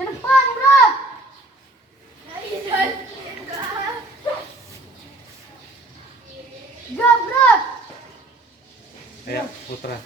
Ke depan, bro. Go, bro. Ayo, Putra.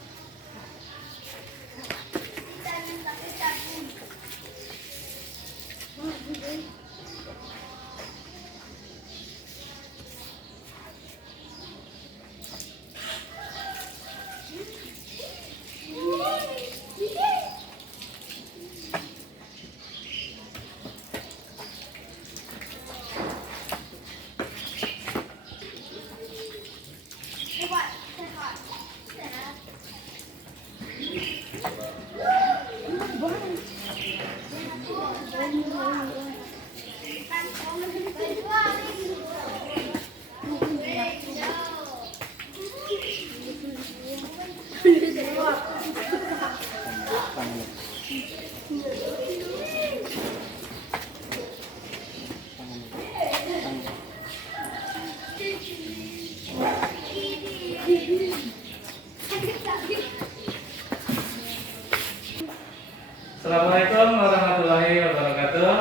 Assalamualaikum warahmatullahi wabarakatuh.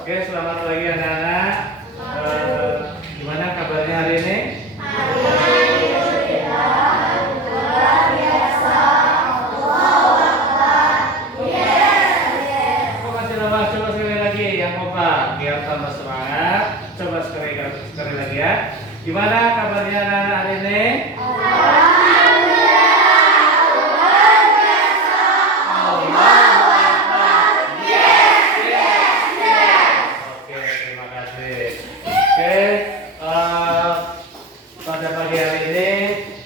Oke, selamat pagi anak-anak. Gimana kabarnya hari ini? Masih lemas, coba sekali lagi yang kompak biar tambah semangat. Coba sekali lagi ya. Gimana kabarnya anak-anak hari ini? Oke, terima kasih. Oke, pada pagi hari ini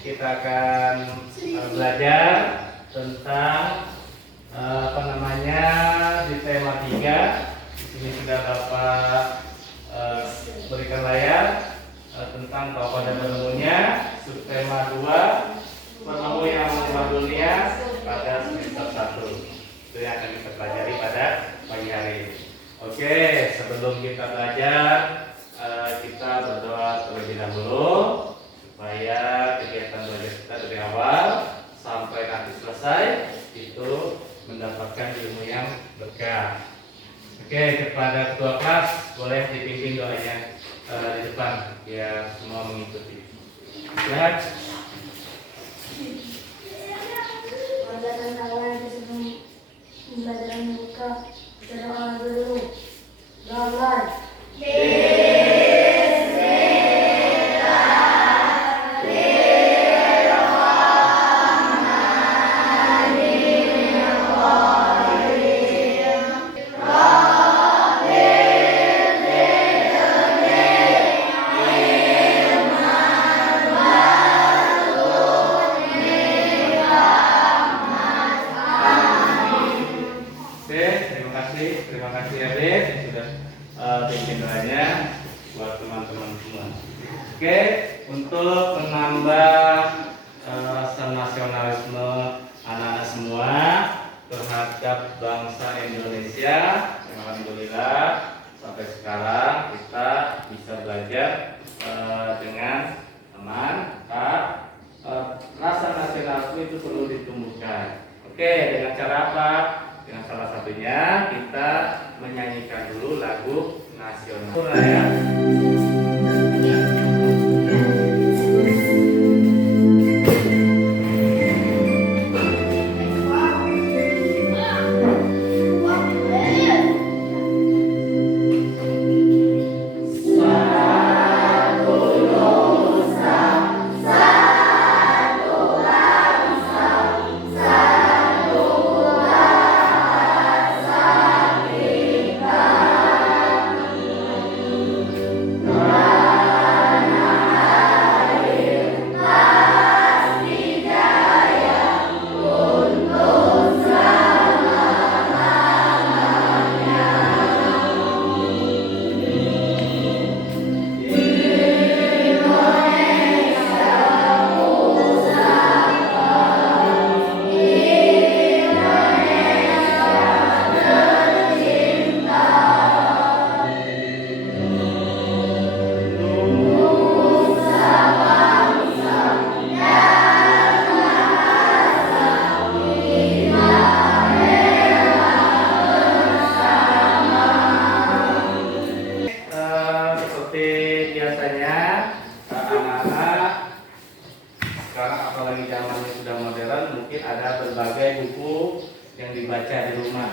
kita akan belajar tentang di tema 3. Ini sudah Bapak berikan layar tentang tokoh dan penemunya. Subtema 2, penemu yang mengubah dunia pada semester 1. Itu yang akan kita pelajari pada pagi hari ini. Oke, sebelum kita belajar, kita berdoa terlebih dahulu supaya kegiatan belajar kita dari awal sampai nanti selesai itu mendapatkan ilmu yang berkah. Oke, kepada ketua kelas boleh dipimpin doanya di depan biar semua mengikuti. Lihat. Angkatan tangan sebelum pembelajaran buka, berdoa dulu. Damai. Terima kasih Adit yang sudah bikin doanya buat teman-teman semua. Oke, untuk menambah rasa nasionalisme anak-anak semua terhadap bangsa Indonesia, alhamdulillah sampai sekarang kita bisa belajar dengan aman. Rasa nasionalisme itu perlu ditumbuhkan. Oke, dengan cara apa? Dengan salah satunya kita menyanyikan dulu lagu nasional ya. biasanya anak-anak sekarang apalagi zamannya sudah modern, mungkin ada berbagai buku yang dibaca di rumah,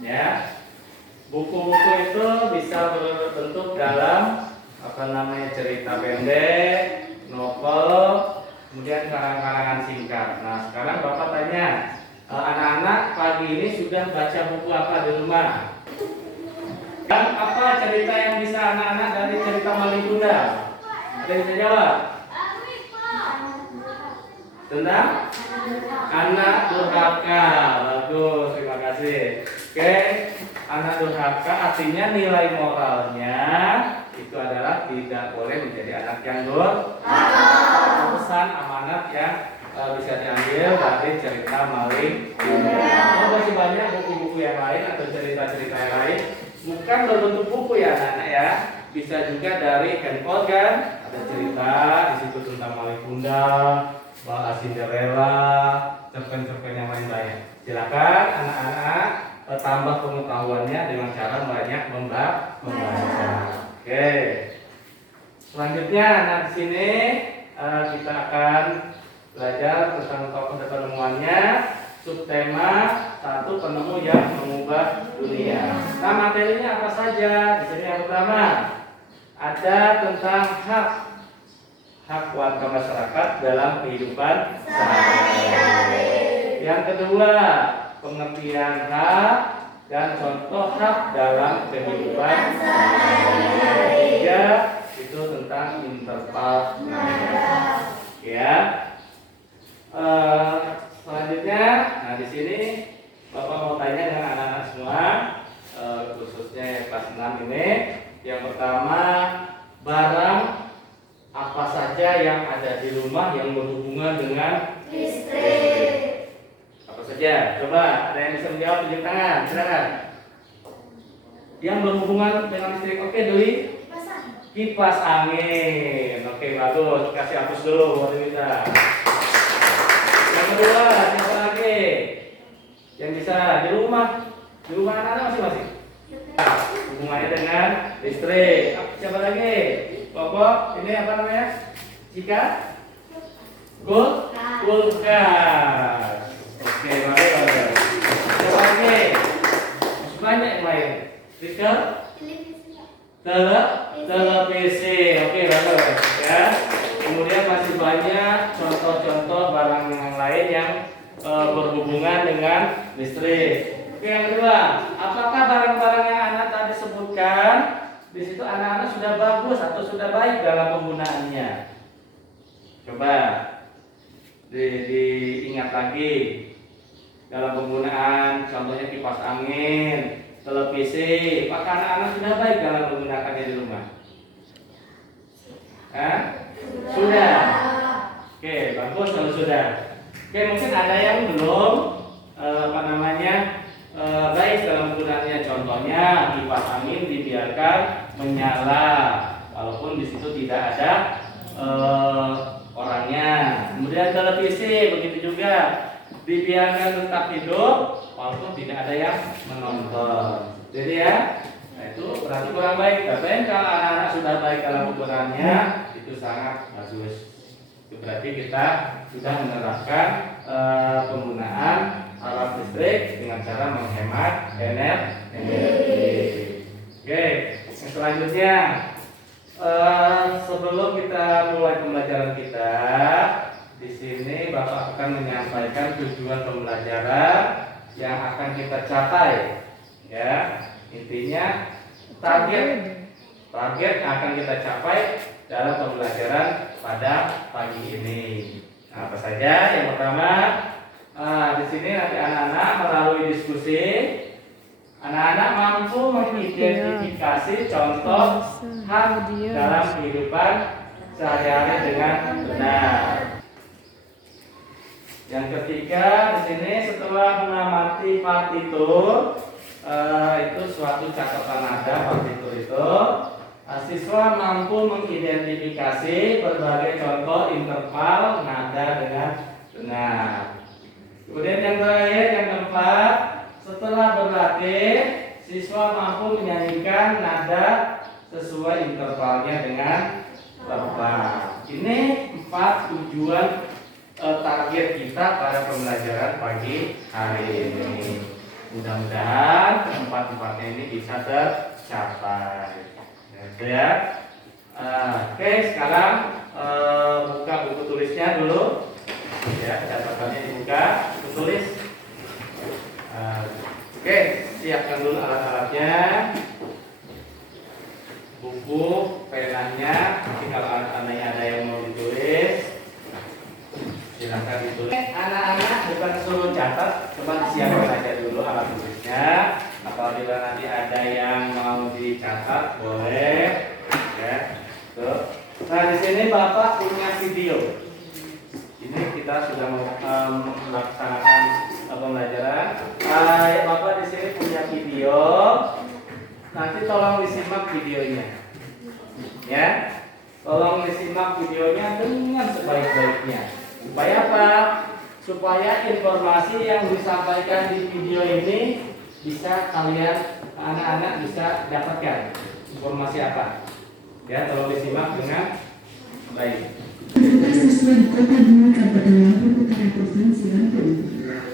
ya. Buku-buku itu bisa berbentuk dalam cerita pendek, novel, kemudian karangan-karangan singkat. Nah, sekarang Bapak tanya, anak-anak pagi ini sudah baca buku apa di rumah? Dan apa cerita yang bisa anak-anak dari cerita Malin Kundang? Ada yang bisa jawab? Tentang anak durhaka. Bagus, terima kasih. Oke, anak durhaka artinya nilai moralnya itu adalah tidak boleh menjadi anak yang durhaka. Pesan amanat yang bisa diambil dari cerita Malin Kundang. Oh, masih banyak buku-buku yang lain atau cerita-cerita yang lain. Bukan berbentuk buku ya anak-anak ya. Bisa juga dari handphone kan. Ada cerita di situ tentang Malin Kundang, Cinderella, cerpen-cerpen yang lain banyak. Silakan anak-anak tambah pengetahuannya dengan cara banyak membaca. Oke. Selanjutnya, nah di sini kita akan belajar tentang tokoh dan penemuannya. Subtema 1, penemu yang mengubah dunia. Nah, materinya apa saja? Di sini yang pertama ada tentang hak warga masyarakat dalam kehidupan sehari-hari. Yang kedua, pengertian hak dan contoh hak dalam kehidupan sehari-hari. Ketiga, itu tentang interval nada. Ya. Selanjutnya, nah di sini Bapak mau tanya dengan anak-anak semua, khususnya yang kelas 6 ini. Yang pertama, barang apa saja yang ada di rumah yang berhubungan dengan listrik? Apa saja? Coba, ada yang bisa menjawab, tunjuk tangan, silakan. Yang berhubungan dengan listrik, oke Dwi? Kipas angin. Oke, bagus. Kasih hapus dulu buat kita. Yang kedua, siapa lagi? Yang bisa di rumah anak-anak masing-masing. Hubungannya dengan listrik. Siapa lagi? Bapak, ini apa namanya? Jika? Kulkas. Oke, bagus. Siapa lagi? Masih banyak yang lain. Speaker? Televisi. Oke, bagus. Ya. Kemudian masih banyak contoh-contoh barang yang lain yang berhubungan dengan listrik. Oke, yang kedua, apakah barang-barang yang anak tadi sebutkan di situ anak-anak sudah bagus atau sudah baik dalam penggunaannya? Coba diingat lagi dalam penggunaan, contohnya kipas angin, televisi. Apakah anak-anak sudah baik dalam menggunakannya di rumah? Sudah. Oke, bagus kalau sudah. Oke, mungkin ada yang belum baik dalam penggunaannya. Contohnya kipas angin dibiarkan menyala walaupun di situ tidak ada orangnya. Kemudian televisi begitu juga dibiarkan tetap hidup walaupun tidak ada yang menonton. Jadi ya, nah itu berarti kurang baik. Tapi kalau anak-anak sudah baik dalam penggunaannya, itu sangat bagus. Itu berarti kita sudah menerapkan penggunaan alat listrik dengan cara menghemat energi. Oke, selanjutnya sebelum kita mulai pembelajaran kita, di sini Bapak akan menyampaikan tujuan pembelajaran yang akan kita capai. Ya, intinya target yang akan kita capai dalam pembelajaran pada pagi ini. Nah, apa saja? Yang pertama, di sini nanti anak-anak melalui diskusi, anak-anak mampu mengidentifikasi contoh hak dalam kehidupan sehari-hari dengan benar. Yang ketiga, di sini setelah mengamati partitur, itu suatu catatan nada partitur itu, siswa mampu mengidentifikasi berbagai contoh interval nada dengan benar. Kemudian yang terakhir, yang keempat, setelah berlatih, siswa mampu menyanyikan nada sesuai intervalnya dengan tepat. Ini 4 tujuan target kita pada pembelajaran pagi hari ini. Mudah-mudahan keempat-empatnya ini bisa tercapai. Gitu ya. Oke, sekarang buka buku tulisnya dulu. Ya, catatannya dibuka, buku tulis. Oke, siapkan dulu alat-alatnya. Buku, penanya, nanti kalau anak-anaknya ada yang mau ditulis, silakan ditulis. Anak-anak bukan suruh catat, cuma siapkan aja dulu alat tulisnya. Apabila nanti ada yang mau dicatat, boleh. Ya, tuh. Nah, di sini Bapak punya video. Ini kita sudah melaksanakan pembelajaran. Bapak di sini punya video. Nanti tolong disimak videonya, ya. Tolong disimak videonya dengan sebaik-baiknya. Supaya apa? Supaya informasi yang disampaikan di video ini bisa kalian anak-anak bisa dapatkan. Informasi apa? Ya, tolong disimak dengan baik. Siswa di Kota Gunung Kabupaten Lampung Utara Provinsi Lampung.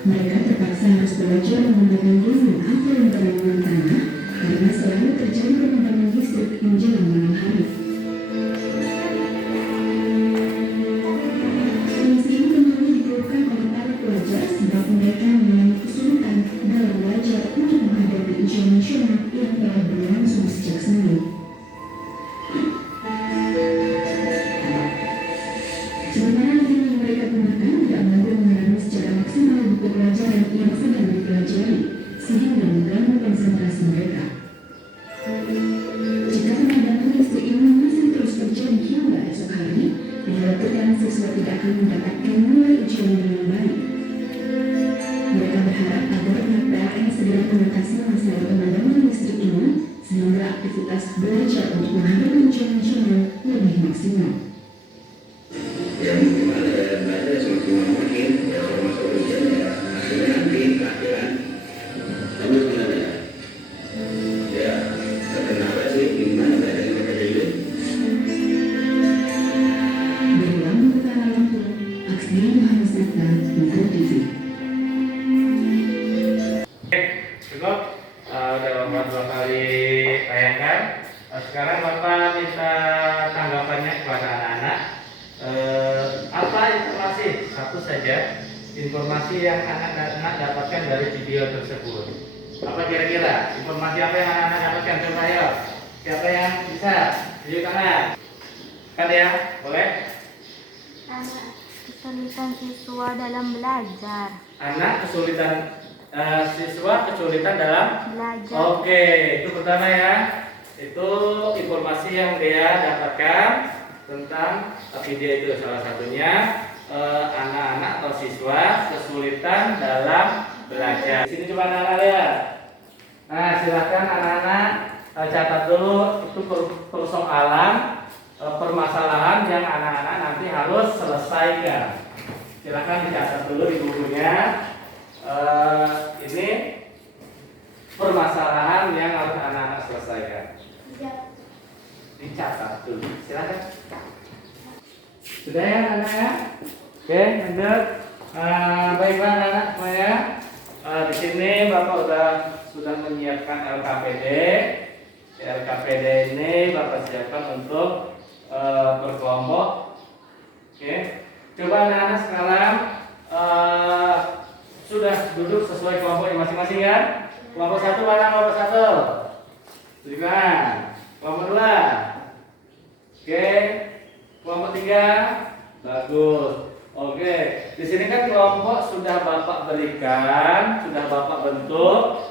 Mereka terpaksa harus belajar menggunakan gunung atau yang berlambang tanah karena selalu terjadi pemadaman listrik menjelang malam hari. Solusi ini tentunya dikeluhkan oleh para pelajar sebab mereka mengalami kesulitan dalam belajar untuk menghadapi ujian nasional yang telah berlangsung sejak Senin. Sementara mesin yang mereka gunakan tidak mampu mengalami secara maksimal buku pelajaran yang sedang dipelajari, sehingga mengganggu konsentrasi mereka. Jika pemadaman listrik ini masih terus terjadi hingga esok hari, dilakukan siswa tidak akan mendapatkan nilai ujian dengan baik. Mereka berharap agar pihak PLN segera mengatasi masalah pemadaman listrik ini, sehingga aktivitas belajar untuk menghadapi ujian nasional lebih maksimal. Yang gimana ya belajar semaksimal mungkin ya termasuk ujian ya hasilnya nanti keakhiran. Kamu gimana ya? Ya terkenal sih gimana belajar mereka jadi? Dari Lampung Utara Lampung, Aksiri Muhammad Sata, Metro TV. Cukup, udah Bapak 2 kali tayangkan. Sekarang Bapak minta tanggapannya kepada anak-anak. Apa informasi satu saja informasi yang anak-anak dapatkan dari video tersebut? Apa kira-kira informasi apa yang anak-anak dapatkan? Coba ayo, siapa yang bisa? Tunjuk tangan. Kan ya, boleh? Kesulitan siswa dalam belajar. Anak kesulitan siswa kesulitan dalam Belajar. Oke, itu pertama ya. Itu informasi yang dia dapatkan tentang video itu, salah satunya anak-anak atau siswa kesulitan dalam belajar. Di sini coba anak-anak lihat. Nah, silakan anak-anak catat dulu itu persoalan permasalahan yang anak-anak nanti harus selesaikan. Silakan dicatat dulu di bukunya. Ini permasalahan yang harus anak-anak selesaikan. Dicatat dulu. Silakan. Sudah ya anak-anak? Oke, lanjut. Baiklah anak-anak semuanya. Di sini Bapak sudah menyiapkan LKPD. LKPD ini Bapak siapkan untuk berkelompok. Oke. Coba anak-anak sekarang sudah duduk sesuai kelompok masing-masing kan? Kelompok 1 mana kelompok 1? Tunjukkan. Kelompok 2. Oke. Kelompok 3. Bagus. Oke. Di sini kan kelompok sudah Bapak berikan, sudah Bapak bentuk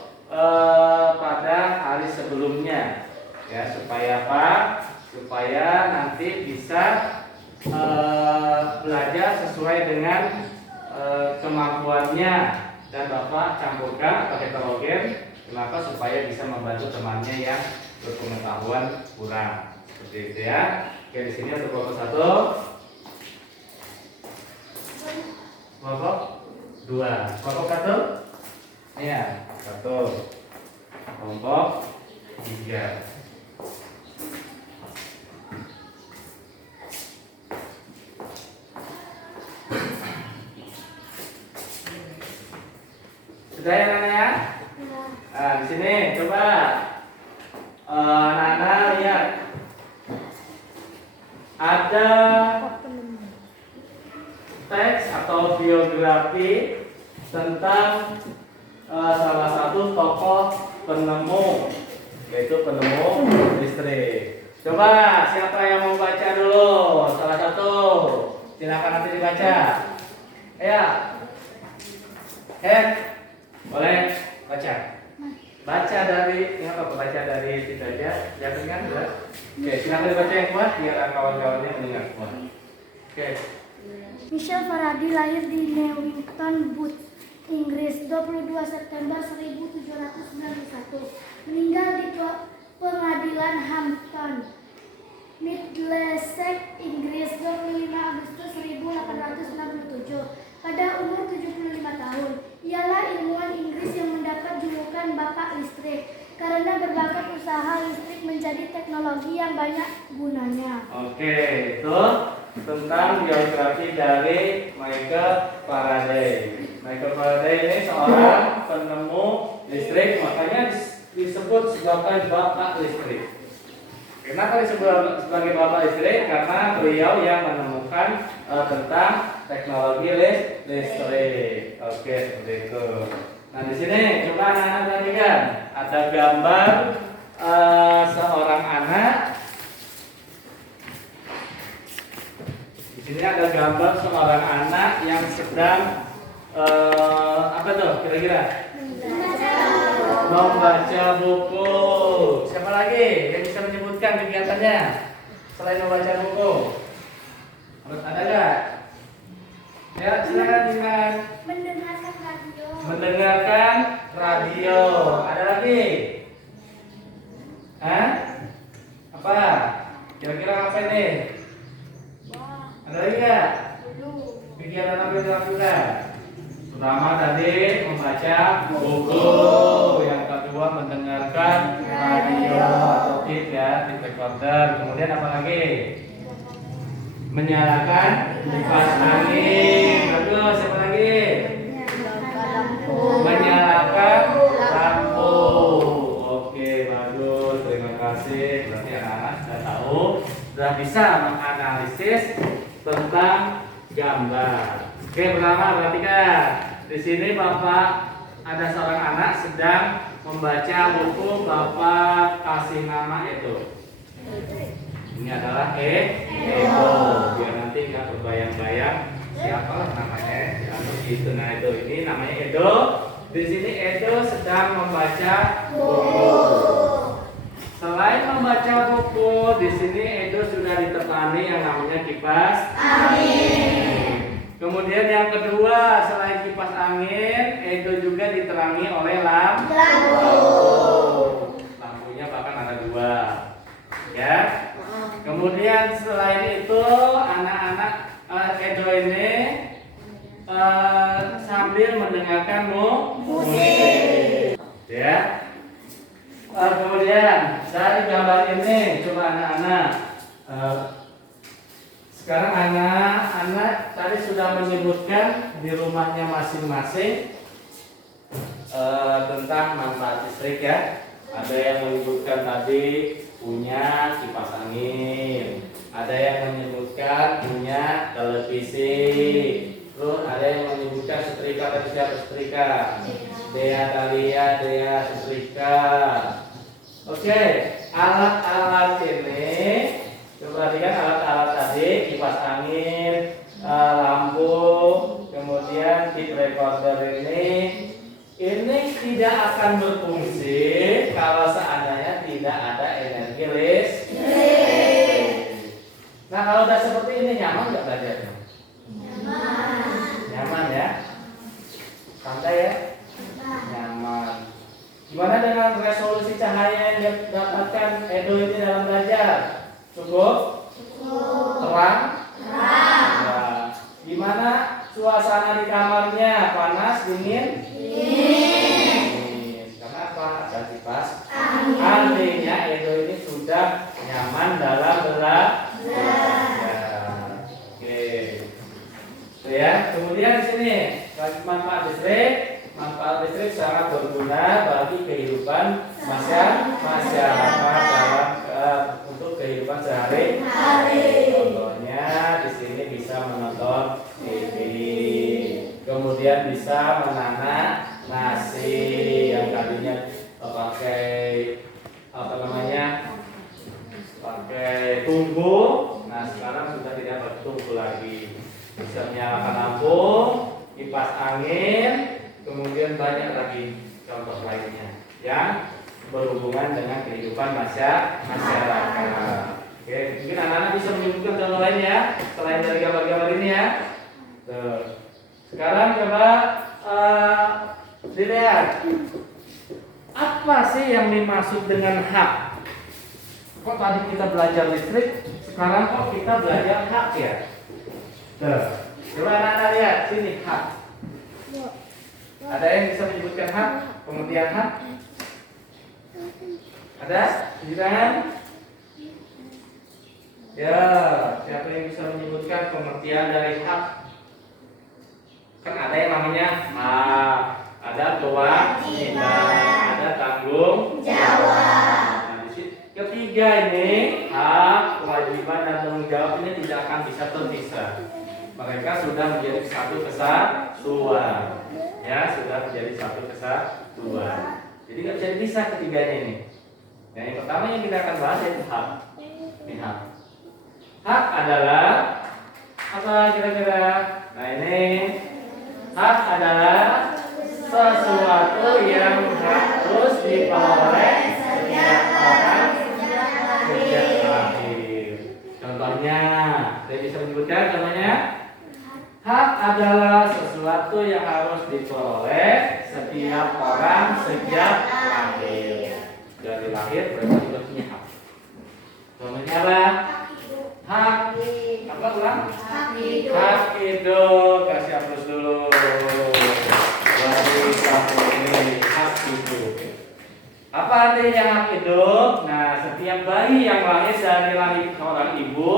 pada hari sebelumnya. Ya, supaya apa? Supaya nanti bisa belajar sesuai dengan kemampuannya, dan Bapak campurkan atau heterogen. Kenapa? Supaya bisa membantu temannya yang berpengetahuan kurang. Seperti itu ya. Oke, di sini untuk kelompok 1, kelompok 2, kelompok 1, ya 1, kelompok 3. Sudah ya Nana ya? Nah, di sini coba Nana lihat. Ada teks atau biografi tentang salah satu tokoh penemu, yaitu penemu listrik. Coba siapa yang mau baca dulu? Salah satu, silakan nanti dibaca. Ya, boleh baca. Baca dari, ini apa? Baca dari situ aja, jangan kan? Oke, silakan dibaca yang kuat biar kawan-kawannya mendengar semua. Oke. Michel Faraday lahir di Newington Booth, Inggris, 22 September 1791. Meninggal di Pengadilan Hampton, Middlesex, Inggris, 25 Agustus 1867. Pada umur 75 tahun, ialah ilmuwan Inggris yang mendapat julukan Bapak Listrik karena berbakat usaha listrik menjadi teknologi yang banyak gunanya. Oke, itu tentang biografi dari Michael Faraday. Michael Faraday ini seorang penemu listrik, makanya disebut sebagai Bapak Listrik. Kenapa disebut sebagai Bapak Listrik? Karena beliau yang menemukan tentang teknologi listrik. Oke, seperti itu. Nah, di sini coba anak-anak perhatikan, ada gambar seorang anak. Di sini ada gambar seorang anak yang sedang apa tuh kira-kira? Membaca buku. Siapa lagi yang bisa menyebutkan kegiatannya selain membaca buku? Ada nggak? Ya, silakan. Mendengarkan radio. Mendengarkan radio. Ada lagi? Hah? Apa? Kira-kira apa ini? Ada lagi nggak? Kegiatan apa yang dilakukan? Pertama tadi membaca buku, yang kedua mendengarkan radio atau tape ya, tape recorder. Kemudian apa lagi? Menyalakan kipas angin. Bagus, siapa lagi? Menyalakan lampu. Oke, bagus, terima kasih. Berarti anak-anak sudah tahu, sudah bisa menganalisis tentang gambar. Oke, pertama perhatikan. Di sini Bapak ada seorang anak sedang membaca buku, Bapak kasih nama itu. Ini adalah Edo. Biar nanti nggak berbayang-bayang siapa namanya. Itu nah itu ini namanya Edo. Di sini Edo sedang membaca buku. Selain membaca buku, di sini Edo sudah ditemani yang namanya kipas angin. Kemudian yang kedua, selain kipas angin, Edo juga diterangi oleh lampu. Lampunya bahkan ada dua, ya. Kemudian selain itu, anak-anak Edo ini sambil mendengarkan musik, ya. Kemudian dari gambar ini, coba anak-anak. Sekarang anak-anak tadi sudah menyebutkan di rumahnya masing-masing tentang manfaat listrik ya. Ada yang menyebutkan tadi punya kipas angin, ada yang menyebutkan punya televisi, terus ada yang menyebutkan setrika. Tadi siapa setrika? Dea Talia, Dea setrika. Oke, alat-alat ini coba perhatikan alat-alat tadi, kipas angin, lampu, kemudian tape recorder ini tidak akan berfungsi kalau seandainya tidak ada energi listrik. Nah, kalau udah seperti ini nyaman nggak belajarnya? Nyaman ya? Santai ya? Nyaman. Gimana dengan resolusi cahaya yang didapatkan Edo ini dalam belajar? Cukup? Terang? Nah, gimana suasana di kamarnya? Panas, dingin? Dingin. Karena apa? Ada kipas artinya Edo ini sudah nyaman dalam belajar. Oke. Ya, kemudian di sini manfaat listrik kemudian bisa menanam nasi yang tadinya pakai apa namanya, pakai tungku. Nah sekarang sudah tidak pakai tungku lagi, bisa menyalakan lampu, kipas angin, kemudian banyak lagi contoh lainnya yang berhubungan dengan kehidupan masyarakat. Oke, mungkin anak-anak bisa menyebutkan contoh lainnya selain dari gambar-gambar ini ya. Tuh. Sekarang coba dilihat apa sih yang dimaksud dengan hak. Kok tadi kita belajar listrik, sekarang kok kita belajar hak ya? Tuh. Coba anak-anak lihat sini hak. Ada yang bisa menyebutkan hak, pengertian hak? Ada? Silakan. Ya, siapa yang bisa menyebutkan pengertian dari hak? Kan ada yang namanya hak, ada kewajiban, ada tanggung jawab. Nah, di sini ketiga ini hak, kewajiban dan tanggung jawab ini tidak akan bisa terpisah. Mereka sudah menjadi satu kesatuan. Ya, sudah menjadi satu kesatuan. Jadi nggak bisa dipisah ketiganya ini. Nah, yang pertama yang kita akan bahas yaitu hak. Ini hak. Hak adalah apa kira-kira? Nah ini hak adalah sesuatu yang harus diperoleh setiap orang sejak lahir. Contohnya, saya bisa menyebutkan contohnya. Hak adalah sesuatu yang harus diperoleh setiap orang sejak lahir. Dari lahir mereka sudah punya hak. Contohnya apa? Hak apa ulang? Hak hidup. Hak hidup. Kasih aplaus dulu. Bagi kamu ini hak hidup. Apa artinya hak hidup? Nah, setiap bayi yang lahir dari rahim seorang ibu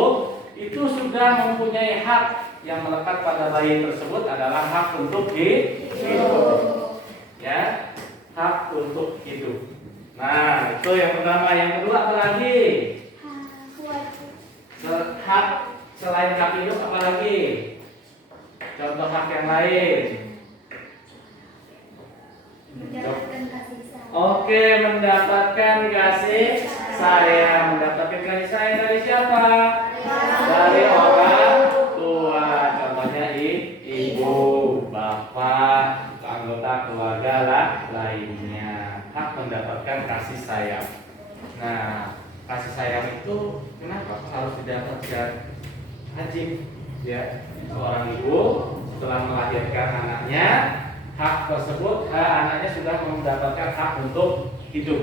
itu sudah mempunyai hak. Yang melekat pada bayi tersebut adalah hak untuk hidup. Ya, hak untuk hidup. Nah, itu yang pertama. Yang kedua apa lagi? Hak selain hak hidup apa lagi? Contoh hak yang lain. Mendapatkan kasih sayang. Oke, mendapatkan kasih sayang. Mendapatkan kasih sayang dari siapa? Dari orang tua. Contohnya ibu, bapak, anggota keluarga lainnya. Hak mendapatkan kasih sayang. Nah, kasih sayang itu kenapa harus didapatkan? Wajib ya. Seorang ibu setelah melahirkan anaknya, hak tersebut anaknya sudah mendapatkan hak untuk hidup.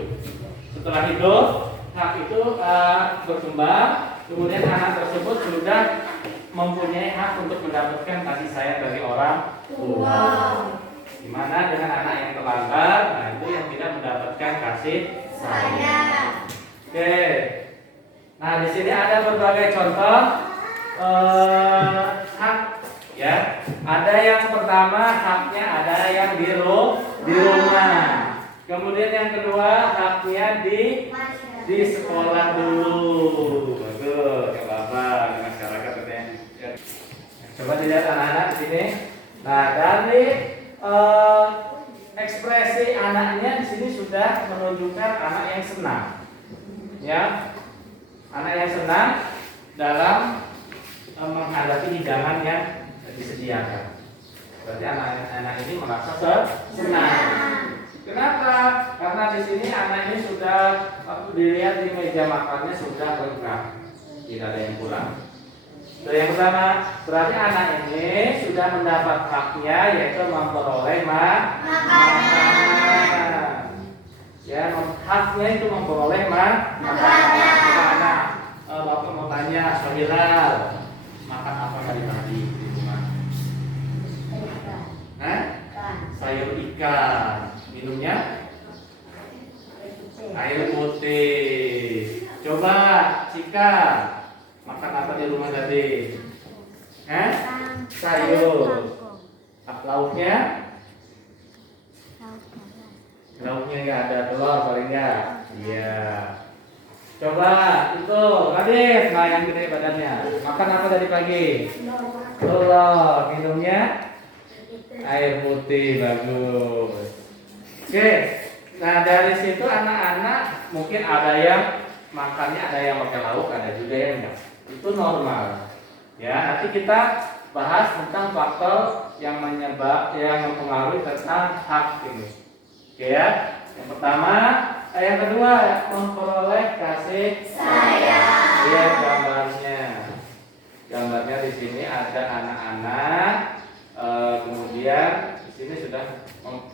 Setelah hidup, hak itu berkembang, kemudian anak tersebut sudah mempunyai hak untuk mendapatkan kasih sayang dari orang tua. Gimana dengan anak yang terlantar? Nah, itu yang tidak mendapatkan kasih sayang. Oke. Nah, di sini ada berbagai contoh hak ya. Ada yang pertama haknya ada yang di rumah. Kemudian yang kedua haknya di sekolah dulu. Bagus, ya Bapak, di masyarakat katanya. Coba dilihat anak-anak di sini. Nah, dari ekspresi anaknya di sini sudah menunjukkan anak yang senang. Ya. Anak yang senang dalam menghadapi hidangan yang disediakan. Berarti anak-anak ini merasa senang. Kenapa? Karena di sini anak ini sudah waktu dilihat di meja makannya sudah lengkap, tidak ada yang kurang. Yang pertama, berarti anak ini sudah mendapat haknya yaitu memperoleh makanan. Ya, haknya itu memperoleh makanan. Bapak mau tanya, Sohilal, makan apa tadi di rumah? Sayur ikan. Minumnya air putih. Coba Cika, makan apa di rumah tadi? Sayur. Lauknya? Lauknya nggak ada telur paling nggak? Iya. Coba itu Radif, nah yang gede badannya. Makan apa tadi pagi? Telur. Minumnya? Air putih, bagus. Oke, nah dari situ anak-anak mungkin ada yang makannya, ada yang pakai lauk, ada juga yang enggak. Itu normal. Ya, nanti kita bahas tentang faktor yang mempengaruhi tentang hak ini. Oke ya. Yang pertama, yang kedua memperoleh kasih sayang. Lihat gambarnya. Gambarnya di sini ada anak-anak, kemudian di sini sudah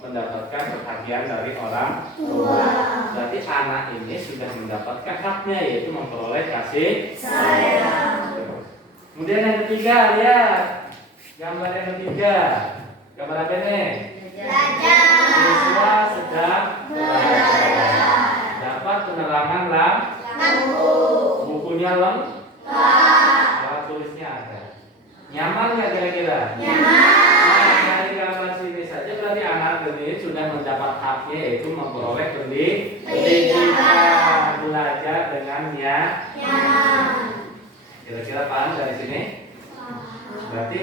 mendapatkan perhatian dari orang tua. Berarti anak ini sudah mendapatkan haknya, yaitu memperoleh kasih sayang. Kemudian yang ketiga, lihat gambar yang ketiga. Gambar apa ini? Belajar. Siswa sedang belajar. Dapat penerangan lampu. Bukunya lengkap. Alat tulisnya ada. Nyaman nggak kira-kira? Nyaman. Nah, dari gambar sini saja berarti anak ini sudah mendapat haknya, yaitu memperoleh pendidikan, belajar dengan nyaman. Kira-kira paham dari sini? Berarti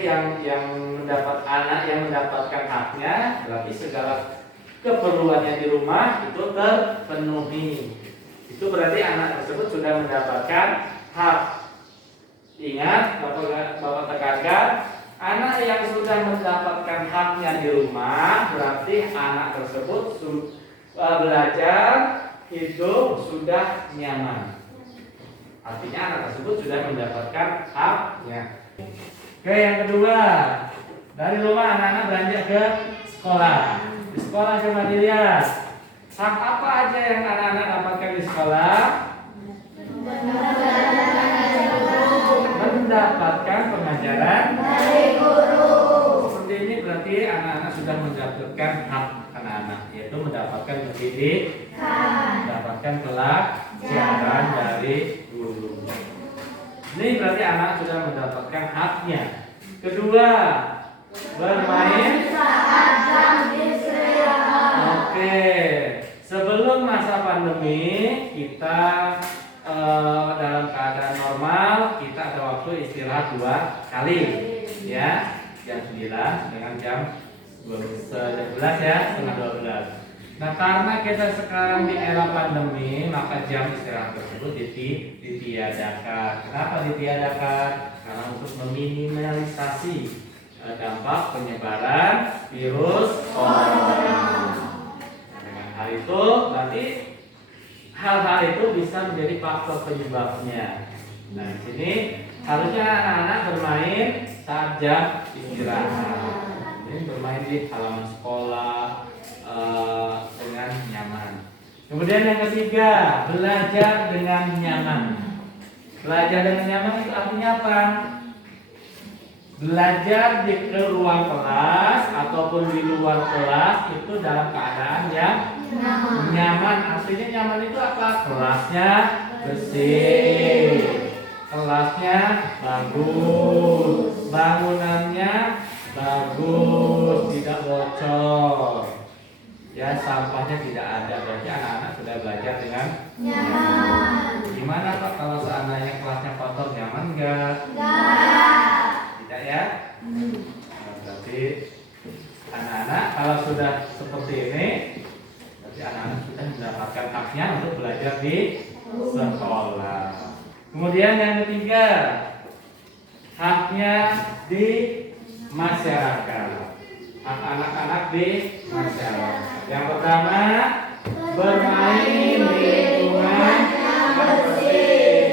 yang mendapat anak yang mendapatkan haknya, berarti segala keperluannya di rumah itu terpenuhi. Itu berarti anak tersebut sudah mendapatkan hak. Ingat, Bapak tekankan, anak yang sudah mendapatkan haknya di rumah, berarti anak tersebut belajar hidup sudah nyaman. Artinya anak tersebut sudah mendapatkan haknya. Oke, yang kedua, dari rumah anak-anak beranjak ke sekolah. Di sekolah coba dilihat, hak apa aja yang anak-anak dapatkan di sekolah? Mendapatkan pengajaran dari guru. Seperti ini berarti anak-anak sudah mendapatkan hak anak-anak, yaitu mendapatkan pendidikan, mendapatkan pelajaran dari guru. Ini berarti anak sudah mendapatkan haknya. Kedua, bermain saat jam istirahat. Oke, sebelum masa pandemi kita dalam keadaan normal kita ada waktu istirahat 2 kali, ya, jam 9 dengan jam 11 ya, setengah 12. Nah, karena kita sekarang di era pandemi, maka jam istirahat tersebut ditiadakan. Kenapa ditiadakan? Karena untuk meminimalisasi dampak penyebaran virus corona. Dengan hal itu, berarti hal-hal itu bisa menjadi faktor penyebabnya. Nah, di sini harusnya anak-anak bermain saat jam istirahat. Ini bermain di halaman sekolah dengan nyaman. Kemudian yang ketiga, belajar dengan nyaman. Belajar dengan nyaman itu artinya apa? Belajar di ruang kelas ataupun di luar kelas itu dalam keadaan yang nyaman. Artinya nyaman itu apa? Kelasnya bersih, kelasnya bagus, bangunannya bagus, tidak bocor, ya, sampahnya tidak ada. Berarti anak-anak sudah belajar dengan nyaman. Gimana Pak kalau seandainya kelasnya kotor, nyaman enggak? Enggak. Tidak ya? Berarti anak-anak kalau sudah seperti ini, berarti anak-anak sudah mendapatkan haknya untuk belajar di sekolah. Kemudian yang ketiga, haknya di masyarakat. Hak anak-anak di masyarakat. Yang pertama, bermain di lingkungan yang bersih.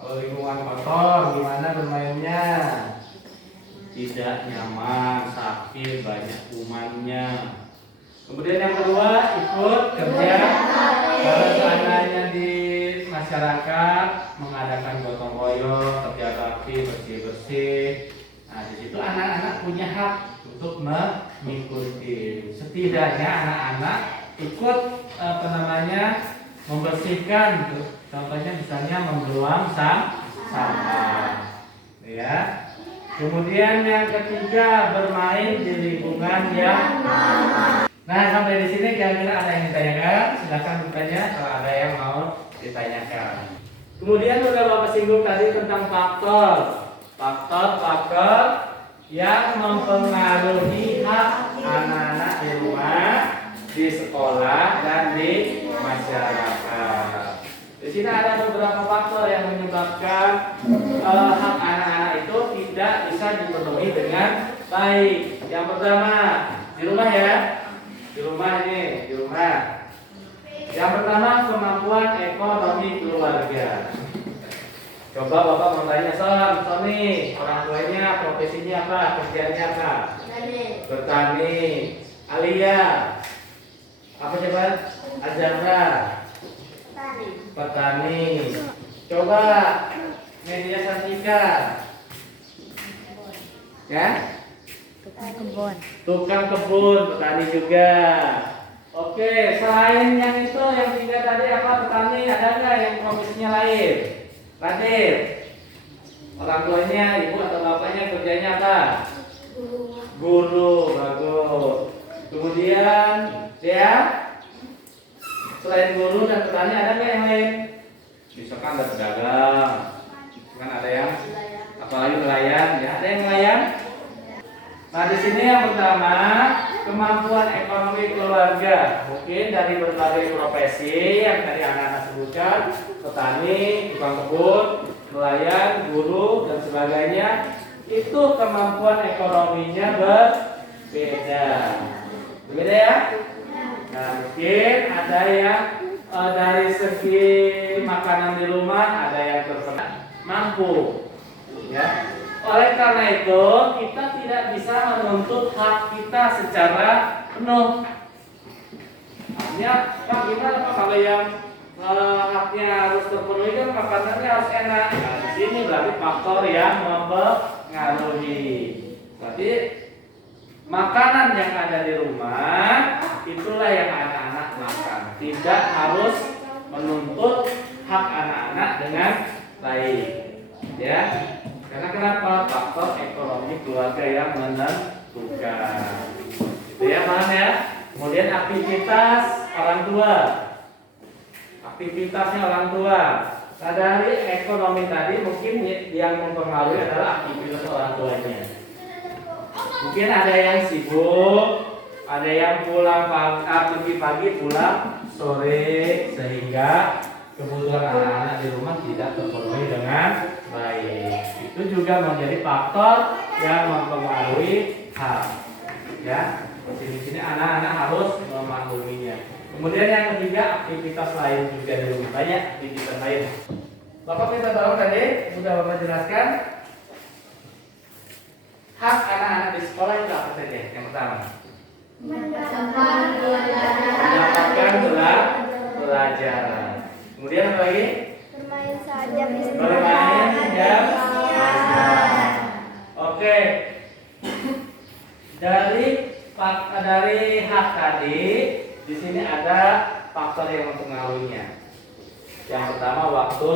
Kalau lingkungan kotor, gimana bermainnya? Tidak nyaman, sakit, banyak kumannya. Kemudian yang kedua, ikut kerja. Kalau seandainya di masyarakat mengadakan gotong royong, kerja bakti, bersih-bersih. Nah, di situ anak-anak punya hak untuk mengikuti. Setidaknya anak-anak ikut membersihkan. Contohnya misalnya membuang sampah. Ya. Kemudian yang ketiga, bermain di lingkungan yang aman. Nah, sampai di sini kira-kira ada yang ditanyakan? Silakan bertanya kalau ada yang mau ditanyakan. Kemudian sudah Bapak singgung tadi tentang faktor yang mempengaruhi hak anak-anak di rumah, di sekolah, dan di masyarakat. Di sini ada beberapa faktor yang menyebabkan hak anak-anak itu tidak bisa dipenuhi dengan baik. Yang pertama, di rumah ya, di rumah ini, di rumah. Yang pertama, kemampuan ekonomi keluarga. Coba Bapak mau tanya Sony, orang tuanya profesinya apa, kerjanya apa? Bertani. Alia, apa coba? Azamra, petani. Coba Media Santika, ya? Tukang kebun, petani juga. Oke, selain yang itu, yang tiga tadi apa, petani, ada nggak yang profesinya lain? Radir, orang tuanya, ibu atau bapaknya kerjanya apa? Guru, bagus. Kemudian dia selain guru dan petani ada nggak yang lain? Misalkan ada pedagang, kan ada yang apalagi nelayan, ya ada yang nelayan. Nah di sini yang pertama kemampuan ekonomi keluarga, mungkin dari berbagai profesi yang tadi anak-anak sebutkan, petani, tukang kebun, nelayan, guru dan sebagainya, itu kemampuan ekonominya berbeda, berbeda ya. Nah mungkin ada yang dari segi makanan di rumah ada yang terpenuhi mampu, ya. Oleh karena itu kita tidak bisa menuntut hak kita secara penuh. Artinya, Pak gimana Pak kalau yang haknya harus terpenuhi kan makanannya harus enak. Nah, di sini berarti faktor yang mempengaruhi. Berarti makanan yang ada di rumah itulah yang anak-anak makan. Tidak harus menuntut hak anak-anak dengan baik, ya. Karena kenapa? Faktor ekonomi keluarga yang menentukan. Itu ya, paham ya? Kemudian aktivitas orang tua. Aktivitasnya orang tua. Nah dari ekonomi tadi mungkin yang mempengaruhi adalah aktivitas orang tuanya. Mungkin ada yang sibuk, ada yang pulang pergi pagi, pulang sore, sehingga kebutuhan anak-anak di rumah tidak terpenuhi dengan baik. Itu juga menjadi faktor yang mempengaruhi hak, ya. Di sini anak-anak harus memahaminya. Kemudian yang ketiga aktivitas lain juga di rumah, banyak aktivitas lain. Bapak minta tolong tadi sudah Bapak jelaskan hak anak-anak di sekolah itu apa saja? Yang pertama mendapatkan pelajaran. Kemudian apa lagi? Bermain saja. Bermain saja. Oke. Dari hak tadi di sini ada faktor yang mempengaruhinya. Yang pertama waktu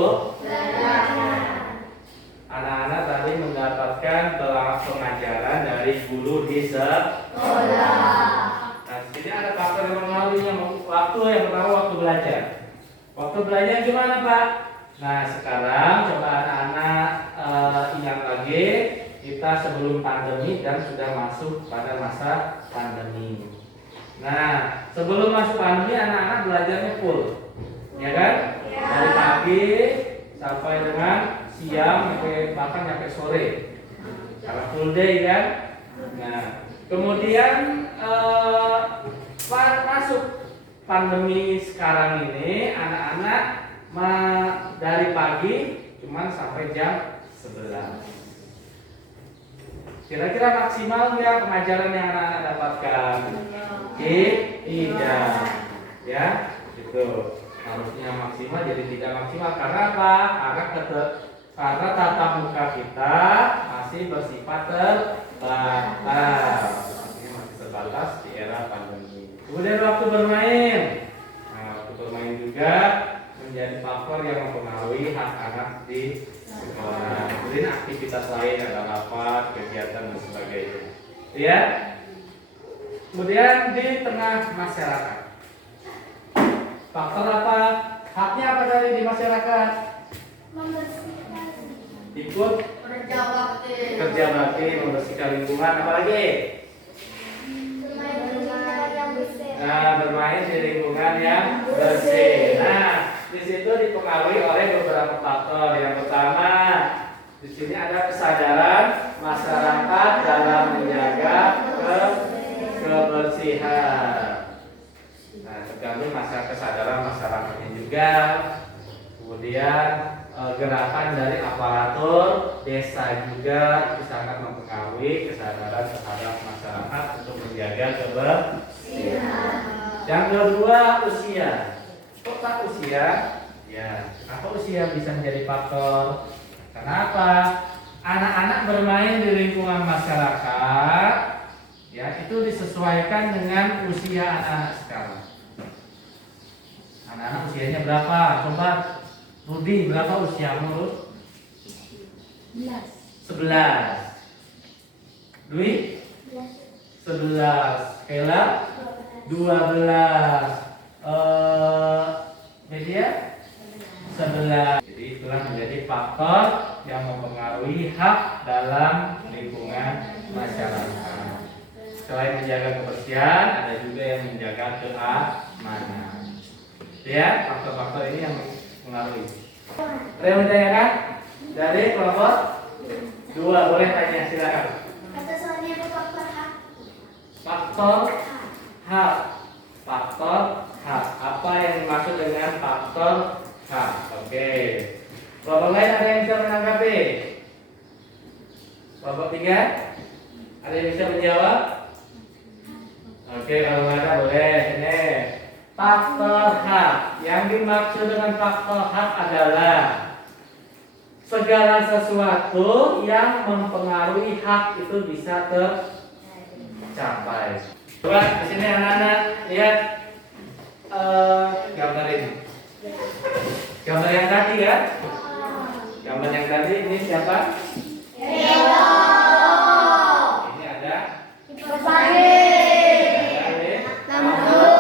anak-anak tadi mendapatkan pengajaran dari guru di sekolah. Nah, di sini ada faktor yang mempengaruhinya. Waktu yang pertama waktu belajar. Waktu belajar gimana Pak? Nah sekarang coba anak-anak ingat lagi kita sebelum pandemi dan sudah masuk pada masa pandemi. Nah sebelum masuk pandemi anak-anak belajarnya full, ya kan? Dari pagi sampai dengan siang, bahkan sampai sore, karena full day kan? Nah kemudian masuk pandemi sekarang ini anak-anak dari pagi cuman sampai jam 11. Kira-kira maksimal nggak pengajaran yang anak-anak dapatkan? Tidak, ya, itu harusnya maksimal jadi tidak maksimal. Karena apa? Karena tatap muka kita masih bersifat terbatas, masih terbatas di era pandemi. Kemudian waktu bermain, nah, waktu bermain juga menjadi faktor yang mempengaruhi hak anak di sekolah. Kemudian aktivitas lain ada rapat, kegiatan dan sebagainya. Ya. Kemudian di tengah masyarakat, faktor apa? Haknya apa dari di masyarakat? Membersihkan. Ikut kerja bekerja bakti membersihkan lingkungan, apalagi? Bermain di lingkungan yang bersih. Nah, di situ dipengaruhi oleh beberapa faktor. Yang pertama, di sini ada kesadaran masyarakat dalam menjaga kebersihan. Nah, tergantung kesadaran masyarakatnya juga. Kemudian gerakan dari aparatur desa juga sangat mempengaruhi kesadaran terhadap masyarakat untuk menjaga kebersihan. Yang kedua, usia. Kok tak usia? Ya, apa usia bisa menjadi faktor? Kenapa? Anak-anak bermain di lingkungan masyarakat, ya itu disesuaikan dengan usia anak-anak sekarang. Anak-anak usianya berapa? Coba Rudi, berapa usiamu? 11. Dwi? 11. Kela? 12. Media? 11. Jadi itulah menjadi faktor yang mempengaruhi hak dalam lingkungan masyarakat. Selain menjaga kebersihan, ada juga yang menjaga keamanan. Ya, faktor-faktor ini yang mempengaruhi. Ada yang menanyakan? Dari kelompok 2, boleh tanya, silakan. Faktor hak. Faktor hak. Apa yang dimaksud dengan faktor hak? Oke. Kelompok lain ada yang bisa menanggapi? Kelompok 3? Ada yang bisa menjawab? Oke, kalau nggak ada boleh. Ini faktor hak. Yang dimaksud dengan faktor hak adalah segala sesuatu yang mempengaruhi hak itu bisa tercapai. Coba di sini anak-anak lihat gambar ini. Gambar yang tadi ya? Gambar yang tadi ini siapa? Hello. Ini ada Lampu.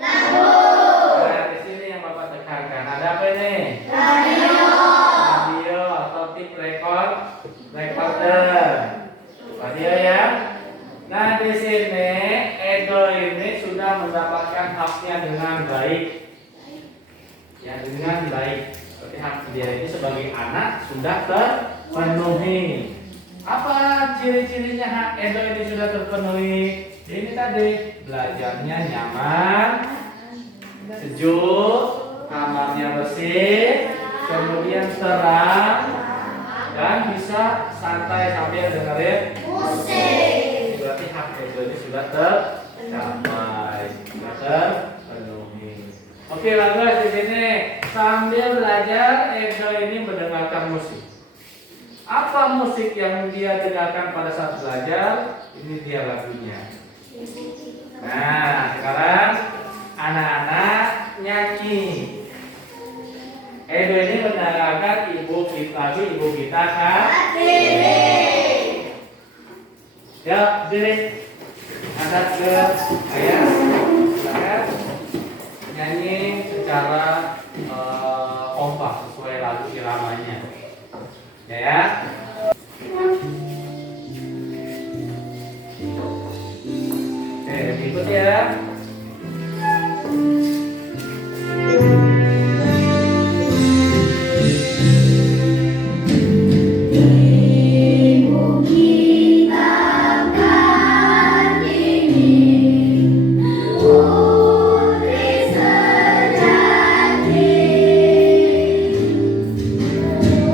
Nah, di sini yang Bapak tekankan ada apa ini? Radio. Radio atau tape recorder. Radio ya. Nah, di sini Edo ini sudah mendapatkan haknya dengan baik. Ya, dengan baik. Berarti hak dia ini sebagai anak sudah terpenuhi. Apa ciri-cirinya hak Edo ini sudah terpenuhi? Ini tadi belajarnya nyaman, sejuk, kamarnya bersih, kemudian terang, dan bisa santai sambil dengerin musik. Berarti hak Edo ini sudah tercapai, sudah terpenuhi. Oke, lalu di sini sambil belajar Edo ini mendengarkan musik. Apa musik yang dia dengarkan pada saat belajar? Ini dia lagunya. Nah, sekarang anak-anak nyanyi. Edo ini mendengarkan lagu ibu kita kan? Ya, diri. Angkat ke ayah. Silakan nyanyi secara kompak sesuai lagu iramanya. Ya. Ikut ya.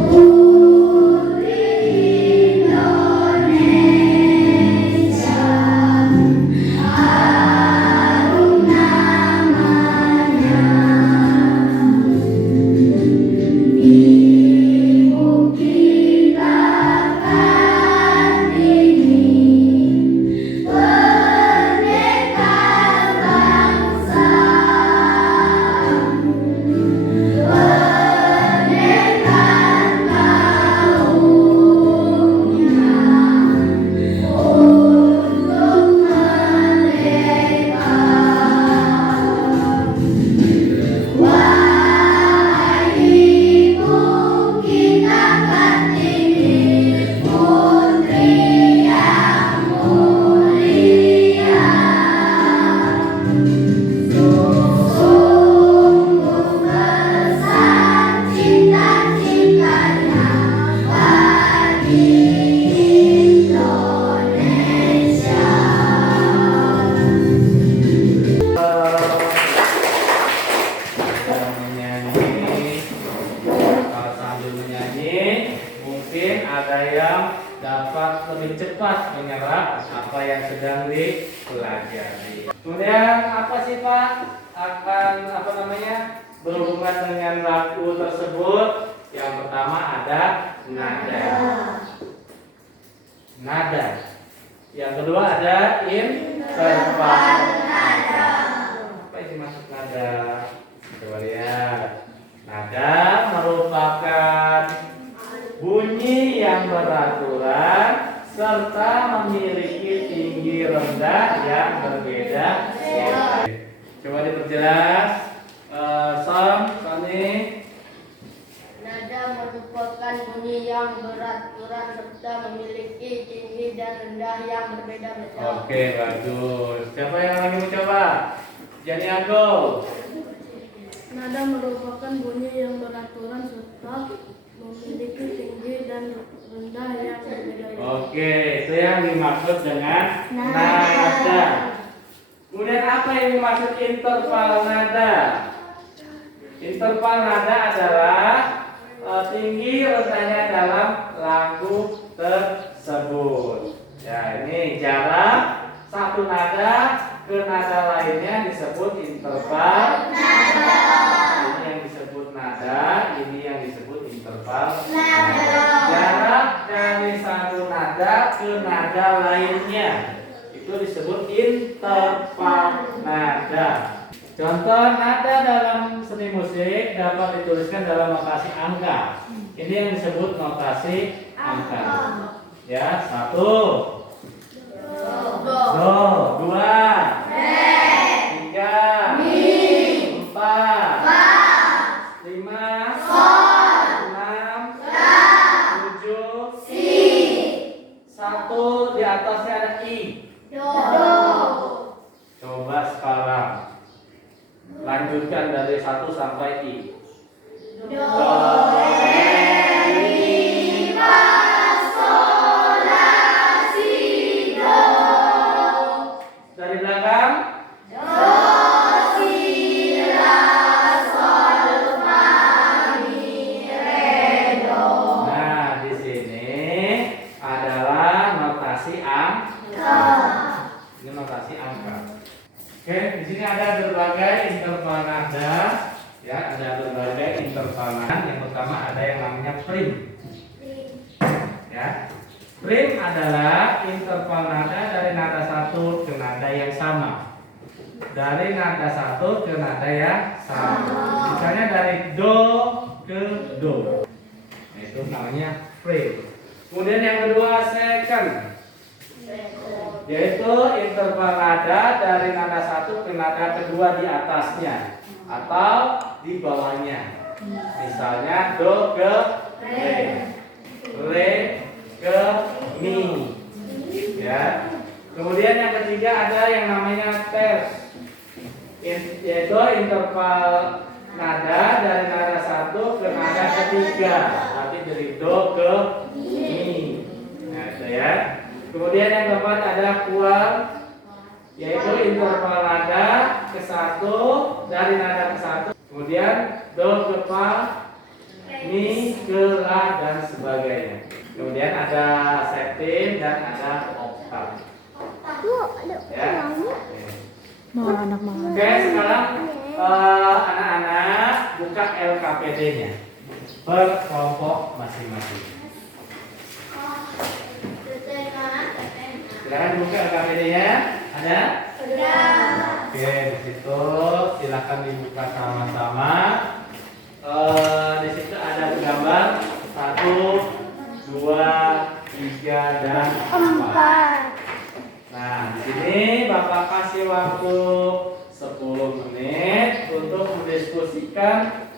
Putri yang dapat lebih cepat menyerap apa yang sedang dipelajari. Kemudian apa sih Pak akan berhubungan dengan lagu tersebut? Yang pertama ada nada. Nada. Yang kedua ada interval nada. Apa yang dimaksud nada? Coba lihat. Nada merupakan bunyi yang beraturan serta memiliki tinggi rendah yang berbeda. Coba diperjelas. Sony. Nada merupakan bunyi yang beraturan serta memiliki tinggi dan rendah yang berbeda-beda. Oke, bagus. Siapa yang lagi mencoba? Jani Ago. Nada merupakan bunyi yang beraturan serta memiliki tinggi dan rendah yang berbeda-beda. Oke, itu yang dimaksud dengan nada. Kemudian apa yang dimaksud interval nada? Interval nada adalah tinggi rendahnya dalam lagu tersebut. Ya, ini jarak satu nada ke nada lainnya disebut interval nada. Ini yang disebut nada, ini yang disebut interval nada. Jarak dari satu nada ke nada lainnya itu disebut interval nada. Contoh nada dalam seni musik dapat dituliskan dalam notasi angka. Ini yang disebut notasi angka. Ya, 1 do, 2 re, 3 mi, 4 5 sol, 6 la, 7 si, 1 di atasnya ada i. Do. Coba sekarang lanjutkan dari 1 sampai i. Do, re, mi, fa, sol, la, si, do. Dari belakang. Do, si, la, sol, fa, mi, re, do. Nah, di sini adalah notasi angka. Ini notasi angka. Oke, di sini ada berbagai interval nada, ya, ada berbagai interval nada. Yang pertama ada yang namanya prim. Ya, prim adalah interval nada dari nada satu ke nada yang sama. Dari nada satu ke nada yang sama. Misalnya dari do ke do. Nah, itu namanya prim. Kemudian yang kedua second. Yaitu interval nada dari nada satu ke nada kedua di atasnya atau di bawahnya. Misalnya do ke re ke mi. Ya. Kemudian yang ketiga ada yang namanya terce, yaitu interval nada dari nada satu ke nada ketiga, berarti dari do ke mi. Nah, itu ya. Kemudian yang keempat ada kual, yaitu interval nada ke satu dari nada ke satu. Kemudian do ke fa, mi ke la dan sebagainya. Kemudian ada septim dan ada oktav. Ya. Oke, sekarang anak-anak buka LKPD-nya per kelompok masing-masing. Silakan buka LKPD-nya. Ada? Oke, di situ silakan dibuka sama-sama. Di situ ada gambar 1, 2, 3 dan 4. Nah, di sini Bapak kasih waktu 10 menit untuk mendiskusikan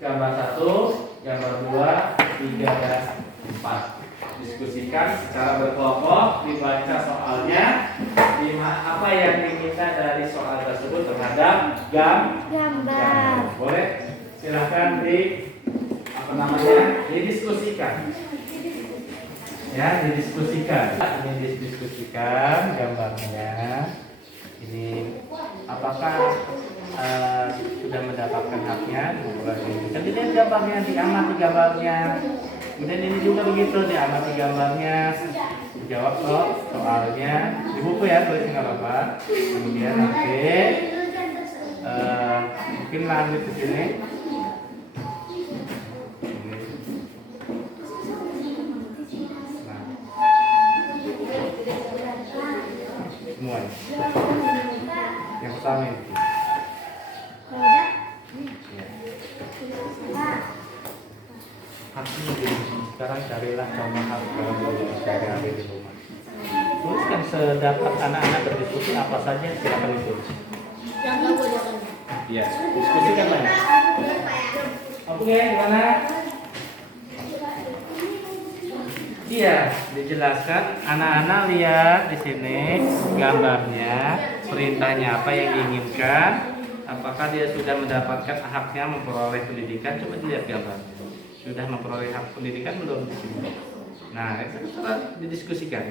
gambar 1, gambar 2, 3 dan 4. Diskusikan secara berkelompok, dibaca soalnya, apa yang diminta dari soal tersebut terhadap gambar. Boleh? Silahkan didiskusikan. Ya, didiskusikan. Ini didiskusikan gambarnya. Ini apakah sudah mendapatkan haknya? Jadi gambarnya, diamati gambarnya. Kemudian ini juga begitu, diamati gambarnya, dijawab soalnya di buku ya, tulis nggak apa-apa. Kemudian nanti mungkin lanjut ke sini. Nah, semua. Yang pertama ini. Sekarang carilah contoh hal sehari-hari di rumah. Tuliskan sedapat anak-anak berdiskusi apa saja, silakan ditulis. Yang tahu jangan. Iya, diskusikan banyak. Oke, gimana? Iya, dijelaskan. Anak-anak lihat di sini gambarnya, perintahnya apa yang diinginkan. Apakah dia sudah mendapatkan haknya memperoleh pendidikan? Coba dilihat gambarnya. Sudah memperoleh hak pendidikan belum di sini? Nah, itu setelah didiskusikan.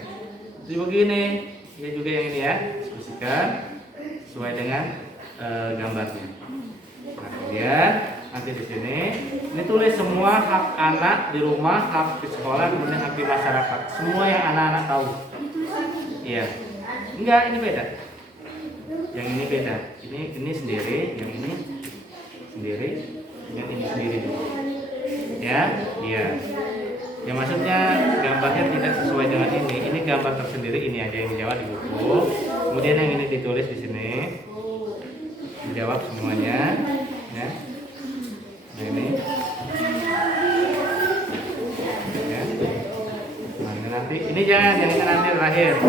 Jadi begini, ya juga yang ini ya, diskusikan sesuai dengan gambarnya. Nah, kemudian nanti di sini ini tulis semua hak anak di rumah, hak di sekolah, kemudian hak di masyarakat. Semua yang anak-anak tahu. Iya. Enggak, ini beda. Yang ini beda. Ini sendiri, yang ini sendiri, yang ini sendiri juga. Ya, iya. Ya maksudnya gambarnya tidak sesuai dengan ini. Ini gambar tersendiri, ini aja yang dijawab di buku. Kemudian yang ini ditulis di sini, dijawab semuanya. Ya. Nah, ini. Ya. Nah, ini nanti, ini jangan, yang ini nanti terakhir.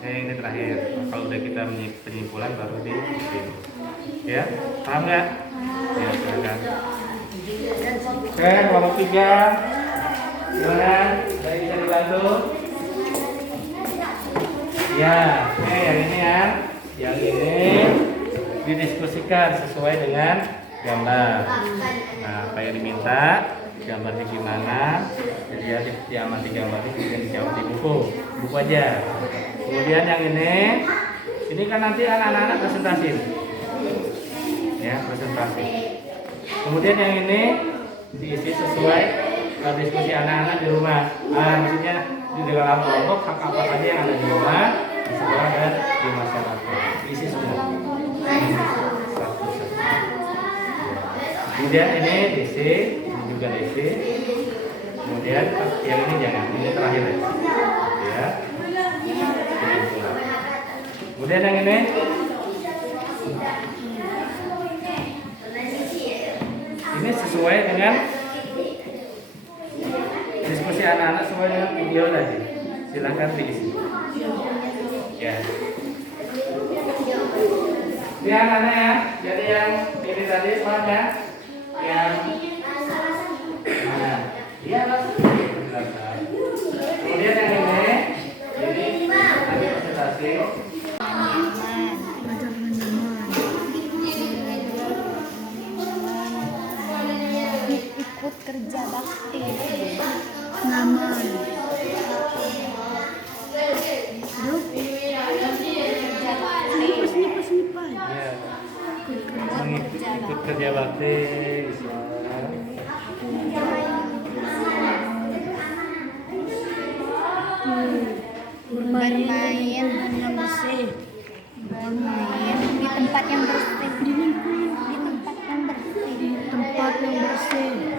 Yang ini terakhir. Nah, kalau udah kita penyimpulan baru di sini. Ya, paham nggak? Ya, silakan. Oke, kelompok 3. Gimana? Ada yang bisa dibantu? Ya, oke, yang ini ya. Yang ini didiskusikan sesuai dengan gambar. Nah, apa yang diminta, gambarnya gimana? Jadi ya diamati gambarnya, kemudian dijawab di buku aja. Kemudian yang ini kan nanti anak-anak presentasi. Ya, presentasi. Kemudian yang ini diisi sesuai diskusi anak-anak di rumah. Maksudnya di dalam kelompok hak apa saja yang ada di rumah, di sekolah dan di masyarakat. Isi semua. Kemudian ini diisi, ini juga diisi. Kemudian yang ini jangan, ini terakhir ya. Kemudian yang ini. Ini sesuai dengan diskusi anak-anak sesuai dengan video tadi. Silakan diisi. Ya. Ini anak-anak ya. Jadi yang ini tadi soalnya yang dia langsung penjelasan. Kemudian yang ini tadi presentasi. Ikut kerja bakti, ngamen, hidup kerja bakti, senipan, ikut kerja bakti, bermain yang bersih, bermain di tempat yang bersih, di tempat yang bersih, tempat yang bersih.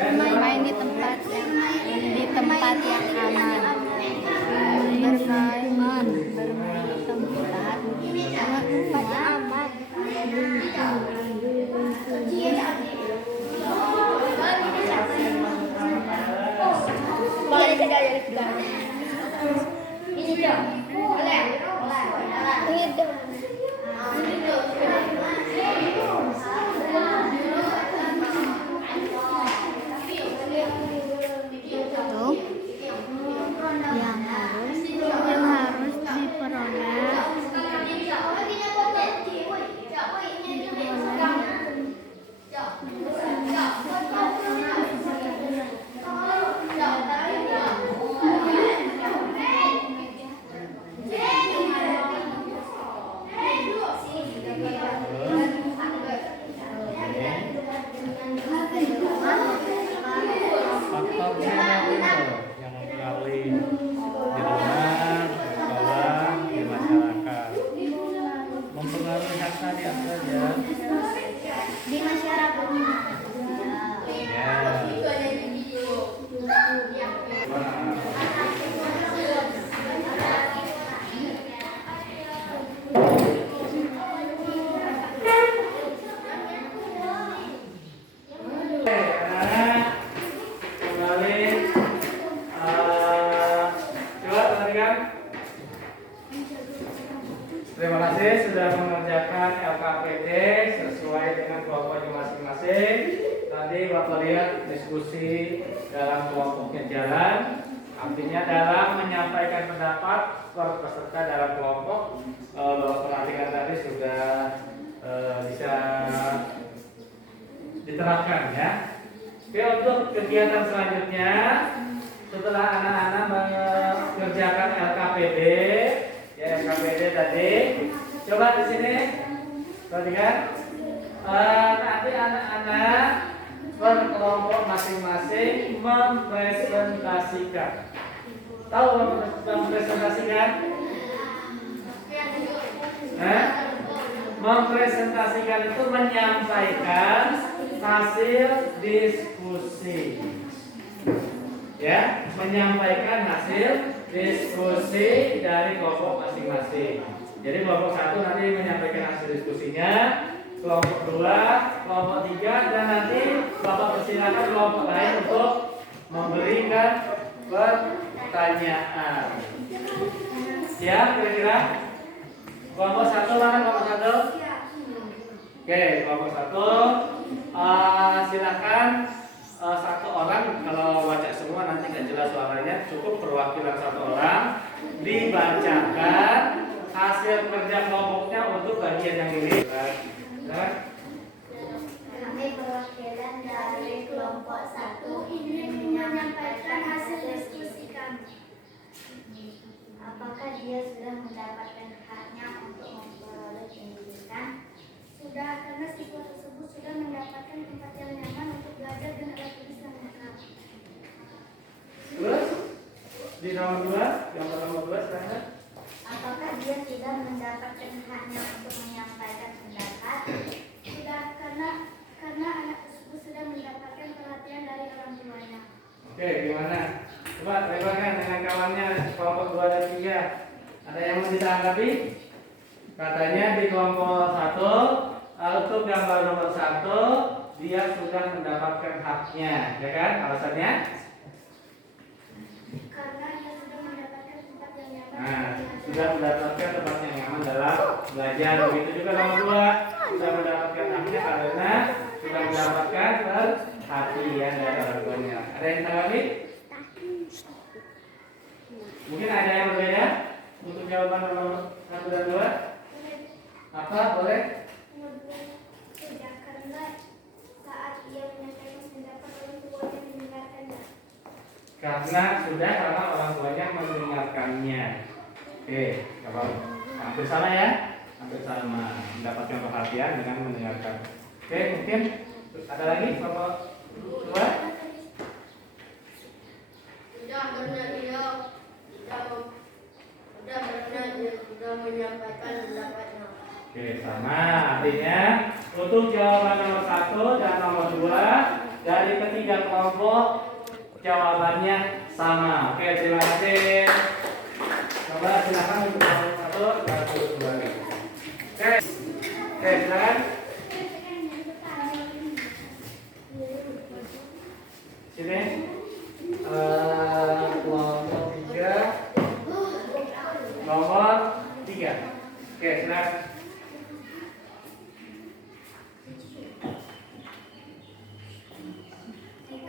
Bermain di tempat yang aman. Bermain di tempat yang aman. Ini dia. masa di apa aja? Di masyarakat. Ya. Terima kasih sudah mengerjakan LKPD sesuai dengan kelompoknya masing-masing. Tadi Bapak lihat diskusi dalam kelompoknya jalan, artinya dalam menyampaikan pendapat per peserta dalam kelompok. Pelatihan tadi sudah bisa diterapkan ya. Oke, untuk kegiatan selanjutnya setelah anak-anak mengerjakan LKPD, ya LKPD tadi, coba di sini perhatikan. Nanti anak-anak berkelompok masing-masing mempresentasikan. Tahu mempresentasikan? Mempresentasikan itu menyampaikan hasil diskusi. Ya, menyampaikan hasil diskusi dari kelompok masing-masing. Jadi kelompok 1 nanti menyampaikan hasil diskusinya, kelompok 2, kelompok 3, dan nanti Bapak persilakan kelompok lain untuk memberikan pertanyaan. Ya, kira-kira kelompok 1 mana kelompok 1? Oke, kelompok 1 silakan satu orang, kalau baca semua nanti nggak jelas suaranya, cukup perwakilan satu orang dibacakan hasil kerja kelompoknya untuk bagian yang ini. Kami perwakilan dari kelompok 1 ingin menyampaikan hasil diskusi kami. Apakah dia sudah mendapatkan haknya untuk memperoleh pendidikan? Sudah, karena siswa tersebut sudah mendapatkan tempat yang nyaman untuk belajar dan alat tulis yang lengkap. Terus di nomor 2, gambar nomor 2 sekarang. Apakah dia sudah mendapatkan haknya untuk menyampaikan pendapat? Sudah, karena anak tersebut sudah mendapatkan perhatian dari orang tuanya. Oke, gimana? Coba lebarkan dengan kawannya kelompok 2 dan 3. Ada yang mau ditanggapi? Katanya di kelompok 1 untuk gambar nomor 1 dia sudah mendapatkan haknya, ya kan? Alasannya? Karena dia sudah mendapatkan tempat yang nyaman. Nah, sudah mendapatkan tempat yang nyaman dalam belajar. Begitu juga nomor 2 sudah mendapatkan haknya karena sudah mendapatkan perhatian dari orang tuanya. Ada yang tanggapi? Mungkin ada yang berbeda untuk jawaban nomor 1 dan 2? Apa boleh? Sudah, karena saat ia menyampaikan pendapat orang tuanya mendengarkannya. Karena orang tuanya mendengarkannya. Oke, apa? Hampir sama ya? Hampir sama, mendapatkan perhatian dengan mendengarkan. Oke, mungkin ada lagi Bapak 2? Sudah menyampaikan pendapatnya. Oke, sama. Artinya untuk jawaban nomor 1 dan nomor 2 dari ketiga kelompok jawabannya sama. Oke, terima kasih. Coba silakan untuk nomor 1 dan 2. Oke, silakan. Sini. Kelompok 3. Nomor 3. Oke, silakan.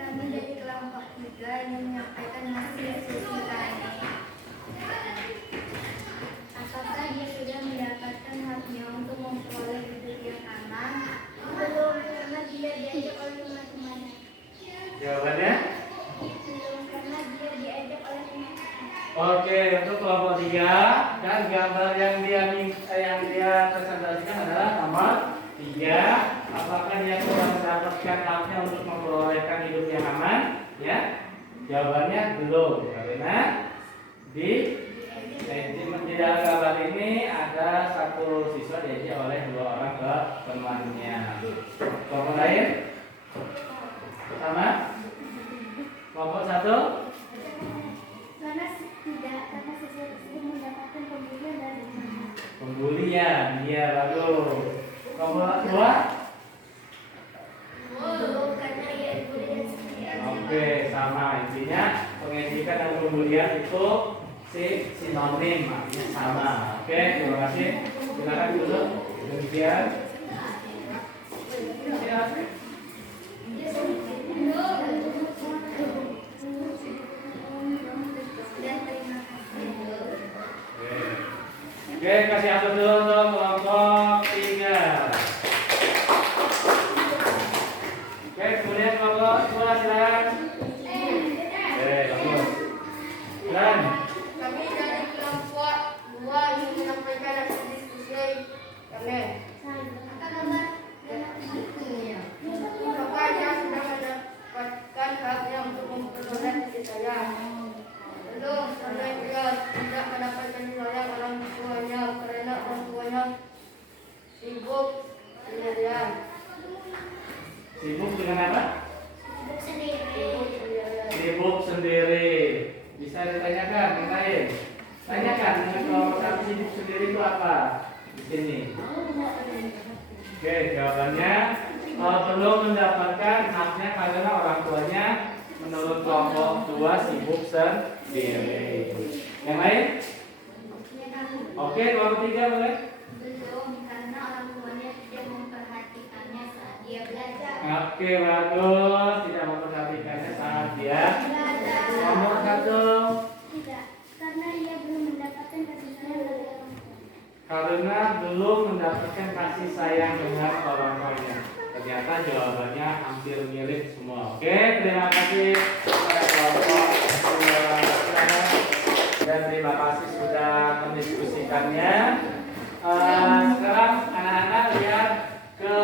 Kami dari kelompok 3 ingin menyampaikan hasil diskusi kami. Apakah dia sudah mendapatkan haknya untuk memperoleh hidup yang aman? Belum, karena dia diajak oleh teman-temannya. Jawabannya? Belum, karena dia diajak oleh teman-temannya. Oke, untuk kelompok 3 dan gambar yang dia presentasikan adalah nomor 3. Apakah dia sudah mendapatkan haknya untuk memperolehkan hidup yang aman? Ya, jawabannya belum karena Di dalam gambar ini ada satu siswa diajak oleh 2 orang ke temannya. Kelompok lain? Sama? Kelompok 1? Karena siswa tersebut mendapatkan pembulian dari temannya. Pembulian, iya bagus. Kelompok 2? Karena ia dibully dan sendirian. Oke, sama. Intinya pengejekan dan pembulian itu sinonim, artinya sama. Oke, terima kasih. Silakan dulu. Demikian. Silakan. Oke, kasih atur dulu untuk kelompok 3. Oke, kemudian kelompok 2 silakan. Bagus. Dan Kami dari kelompok 2 ingin menyampaikan hasil diskusi kami. Apakah dia sudah mendapatkan haknya untuk memperoleh kasih sayang? Belum, karena dia tidak mendapatkan sayang orang tuanya karena orang tuanya sibuk sendirian. sibuk dengan apa? Sendiri. Sibuk sendiri. Bisa ditanyakan yang lain. Tanyakan dengan kelompok 1 sibuk sendiri itu apa? Di sini. Oke, jawabannya belum mendapatkan haknya karena orang tuanya menurut kelompok 2 sibuk sendiri. Yang lain? Oke, kelompok 3 boleh? Belum, karena orang tuanya tidak memperhatikannya saat dia belajar. Oke, bagus. Tidak memperhatikannya saat dia. Nomor 1. Tidak, karena ia belum mendapatkan kasih sayang dari orang tua. Karena belum mendapatkan kasih sayang dengan orang tuanya. Ternyata jawabannya hampir mirip semua. Oke, terima kasih kepada kelompok 2 dan terima kasih sudah mendiskusikannya. Sekarang anak-anak lihat ke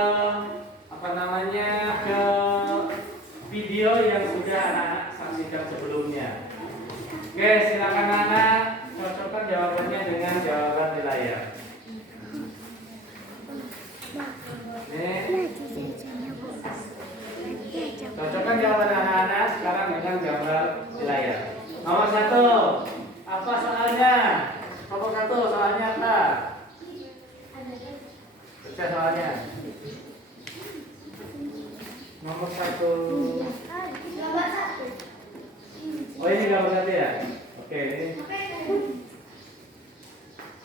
ke video yang sudah anak-anak saksikan sebelumnya. Oke, silakan anak cocokkan jawabannya dengan jawaban di layar. Cocokkan jawaban anak-anak sekarang dengan gambar di layar. Nomor 1, apa soalnya? Nomor 1, soalnya apa? Baca soalnya. Nomor 1. Nomor 1. Oh, ini gambar 1 ya? Oke,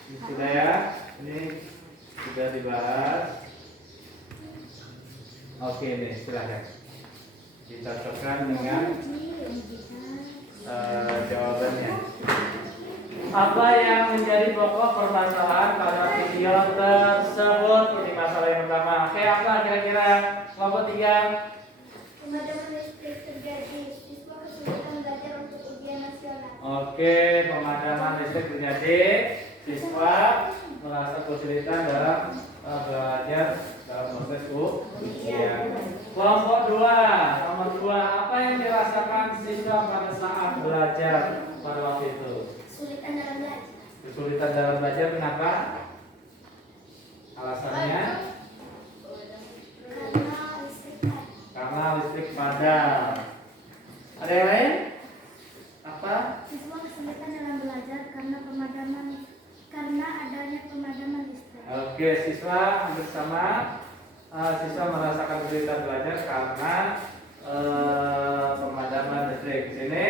ini sudah ya. Ini sudah dibahas. Oke, nih silahkan dicocokkan dengan jawabannya. Apa yang menjadi pokok permasalahan pada video tersebut? Ini masalah yang pertama. Oke, apa kira-kira kelompok 3? Pemadaman listrik terjadi. Siswa kesulitan belajar untuk ujian nasional. Oke, pemadaman listrik terjadi. Siswa merasa kesulitan dalam belajar dalam proses ujian. Kelompok 2, nomor 2, apa yang dirasakan siswa pada saat belajar pada waktu itu? Kesulitan dalam belajar. Kesulitan dalam belajar, kenapa? Alasannya? Karena listrik padam. Ada yang lain? Apa? Siswa kesulitan dalam belajar karena adanya pemadaman listrik. Oke, siswa bersama. Siswa merasakan kesulitan belajar karena pemadaman listrik. Di sini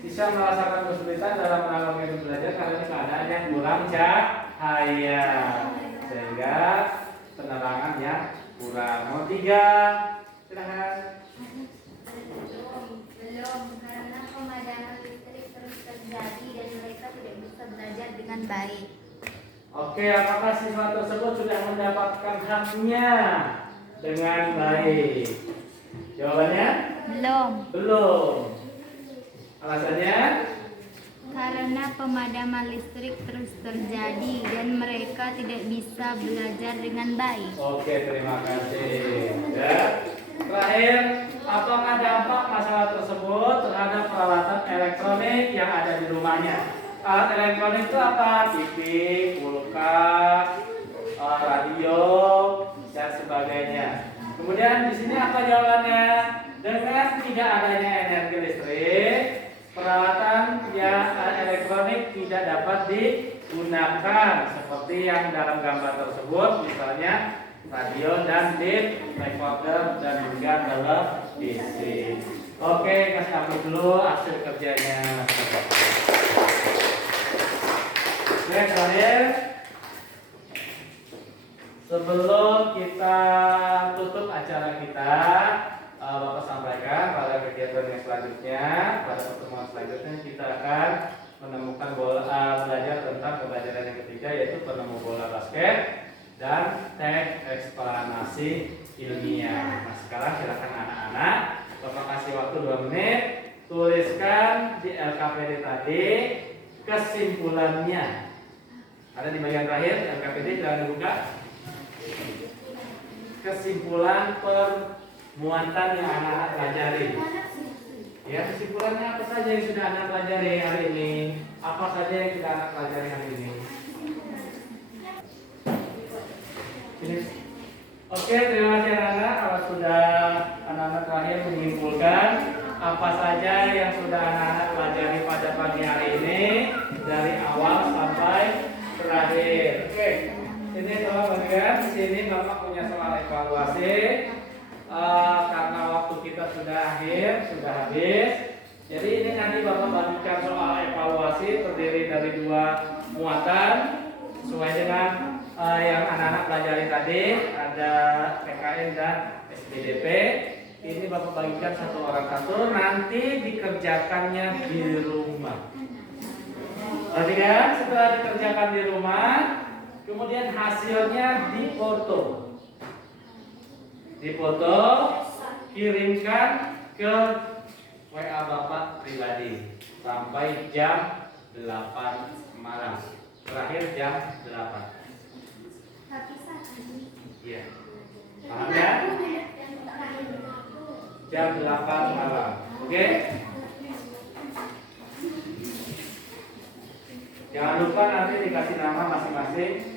siswa merasakan kesulitan dalam melakukan belajar karena keadaan yang kurang cahaya, sehingga penerangan yang kurang. Nomor 3, silahkan. Belum, karena pemadaman listrik terus terjadi dan mereka tidak bisa belajar dengan baik. Oke, apakah siswa tersebut sudah mendapatkan haknya dengan baik? Jawabannya? Belum, Belum. Alasannya? karena pemadaman listrik terus terjadi dan mereka tidak bisa belajar dengan baik. Oke, terima kasih. Ya. Terakhir, apakah dampak masalah tersebut terhadap peralatan elektronik yang ada di rumahnya? alat elektronik itu apa? TV, kulkas, radio, dan sebagainya. Kemudian di sini apa jawabannya? Dengan tidak adanya energi listrik, peralatan yang elektronik tidak dapat digunakan seperti yang dalam gambar tersebut, misalnya radio dan tape recorder dan juga televisi. Oke, kasih tahu dulu hasil kerjanya. Oke, terakhir sebelum kita tutup acara kita, Bapak sampaikan pada kegiatan yang selanjutnya, pada pertemuan selanjutnya kita akan menemukan belajar tentang pembelajaran yang ketiga, yaitu penemu bola basket dan teks eksplanasi ilmiah. Nah, sekarang silakan anak-anak, Bapak kasih waktu 2 menit, tuliskan di LKPD tadi kesimpulannya. Ada di bagian terakhir LKPD, jangan dibuka. Kesimpulan permuatan yang anak-anak pelajari. Ya, kesimpulannya apa saja yang sudah anak pelajari hari ini? Apa saja yang sudah anak pelajari hari ini? Ini. Oke, terima kasih anak-anak. Kalau sudah anak-anak terakhir menyimpulkan apa saja yang sudah anak-anak pelajari pada pagi hari ini dari awal sampai terakhir. Oke, ini teman-teman, di sini Bapak punya soal evaluasi. Karena waktu kita sudah habis. Jadi ini nanti Bapak bagikan soal evaluasi terdiri dari 2 muatan sesuai dengan yang anak-anak pelajari tadi, ada PKN dan SPDP. Ini Bapak bagikan satu orang satu, nanti dikerjakannya di rumah. Perhatikan, setelah dikerjakan di rumah, kemudian hasilnya difoto. Kirimkan ke WA Bapak pribadi sampai jam 8 malam. Terakhir jam 8. Iya. Paham ya? Jam 8 malam. Oke? Jangan lupa nanti dikasih nama masing-masing.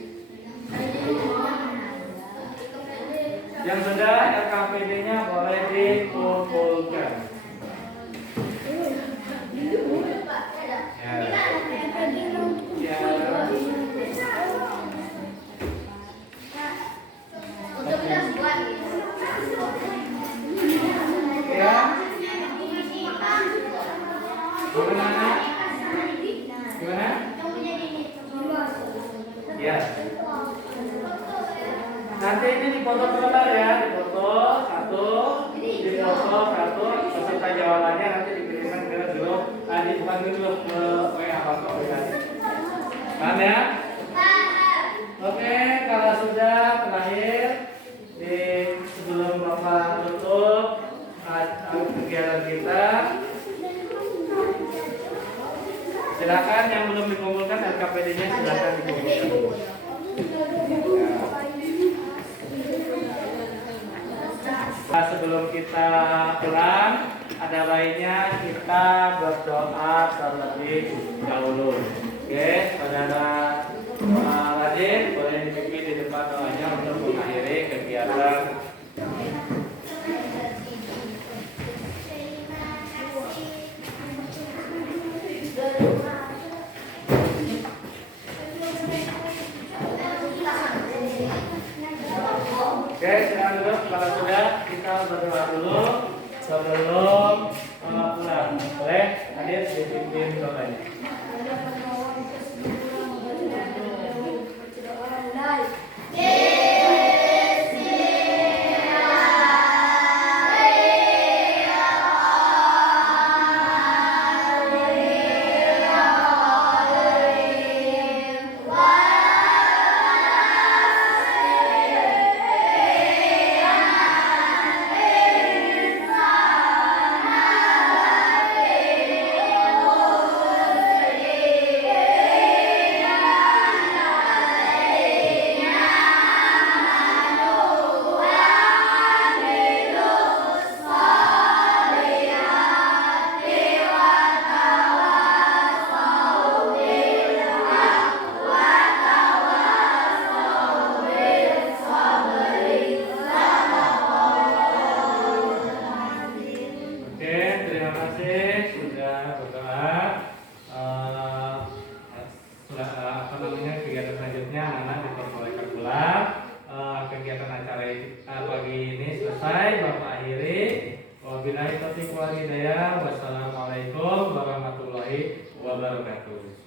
Yang sudah LKPD-nya boleh dikumpulkan. Ya. Ya. Gimana? Gimana? Ya. Nanti ini difoto sebentar ya, difoto satu beserta jawabannya nanti dikirimkan ke grup, bukan ke grup, ke WA Bapak pribadi. Paham ya? Oke, kalau sudah terakhir sebelum Bapak tutup kegiatan kita, silakan yang belum dikumpulkan LKPD-nya silakan dikumpulkan. Sebelum kita pulang, ada baiknya kita berdoa terlebih dahulu. Oke, saudara Radin, boleh dipimpin di depan doanya untuk mengakhiri kegiatan. Oke, silakan dulu. Kalau sudah, kita berdoa dulu sebelum pulang. Boleh? Hadir dipimpin doanya. pagi ini selesai Bapak akhiri. Wabillahi taufiq wal hidayah. Wassalamualaikum warahmatullahi wabarakatuh.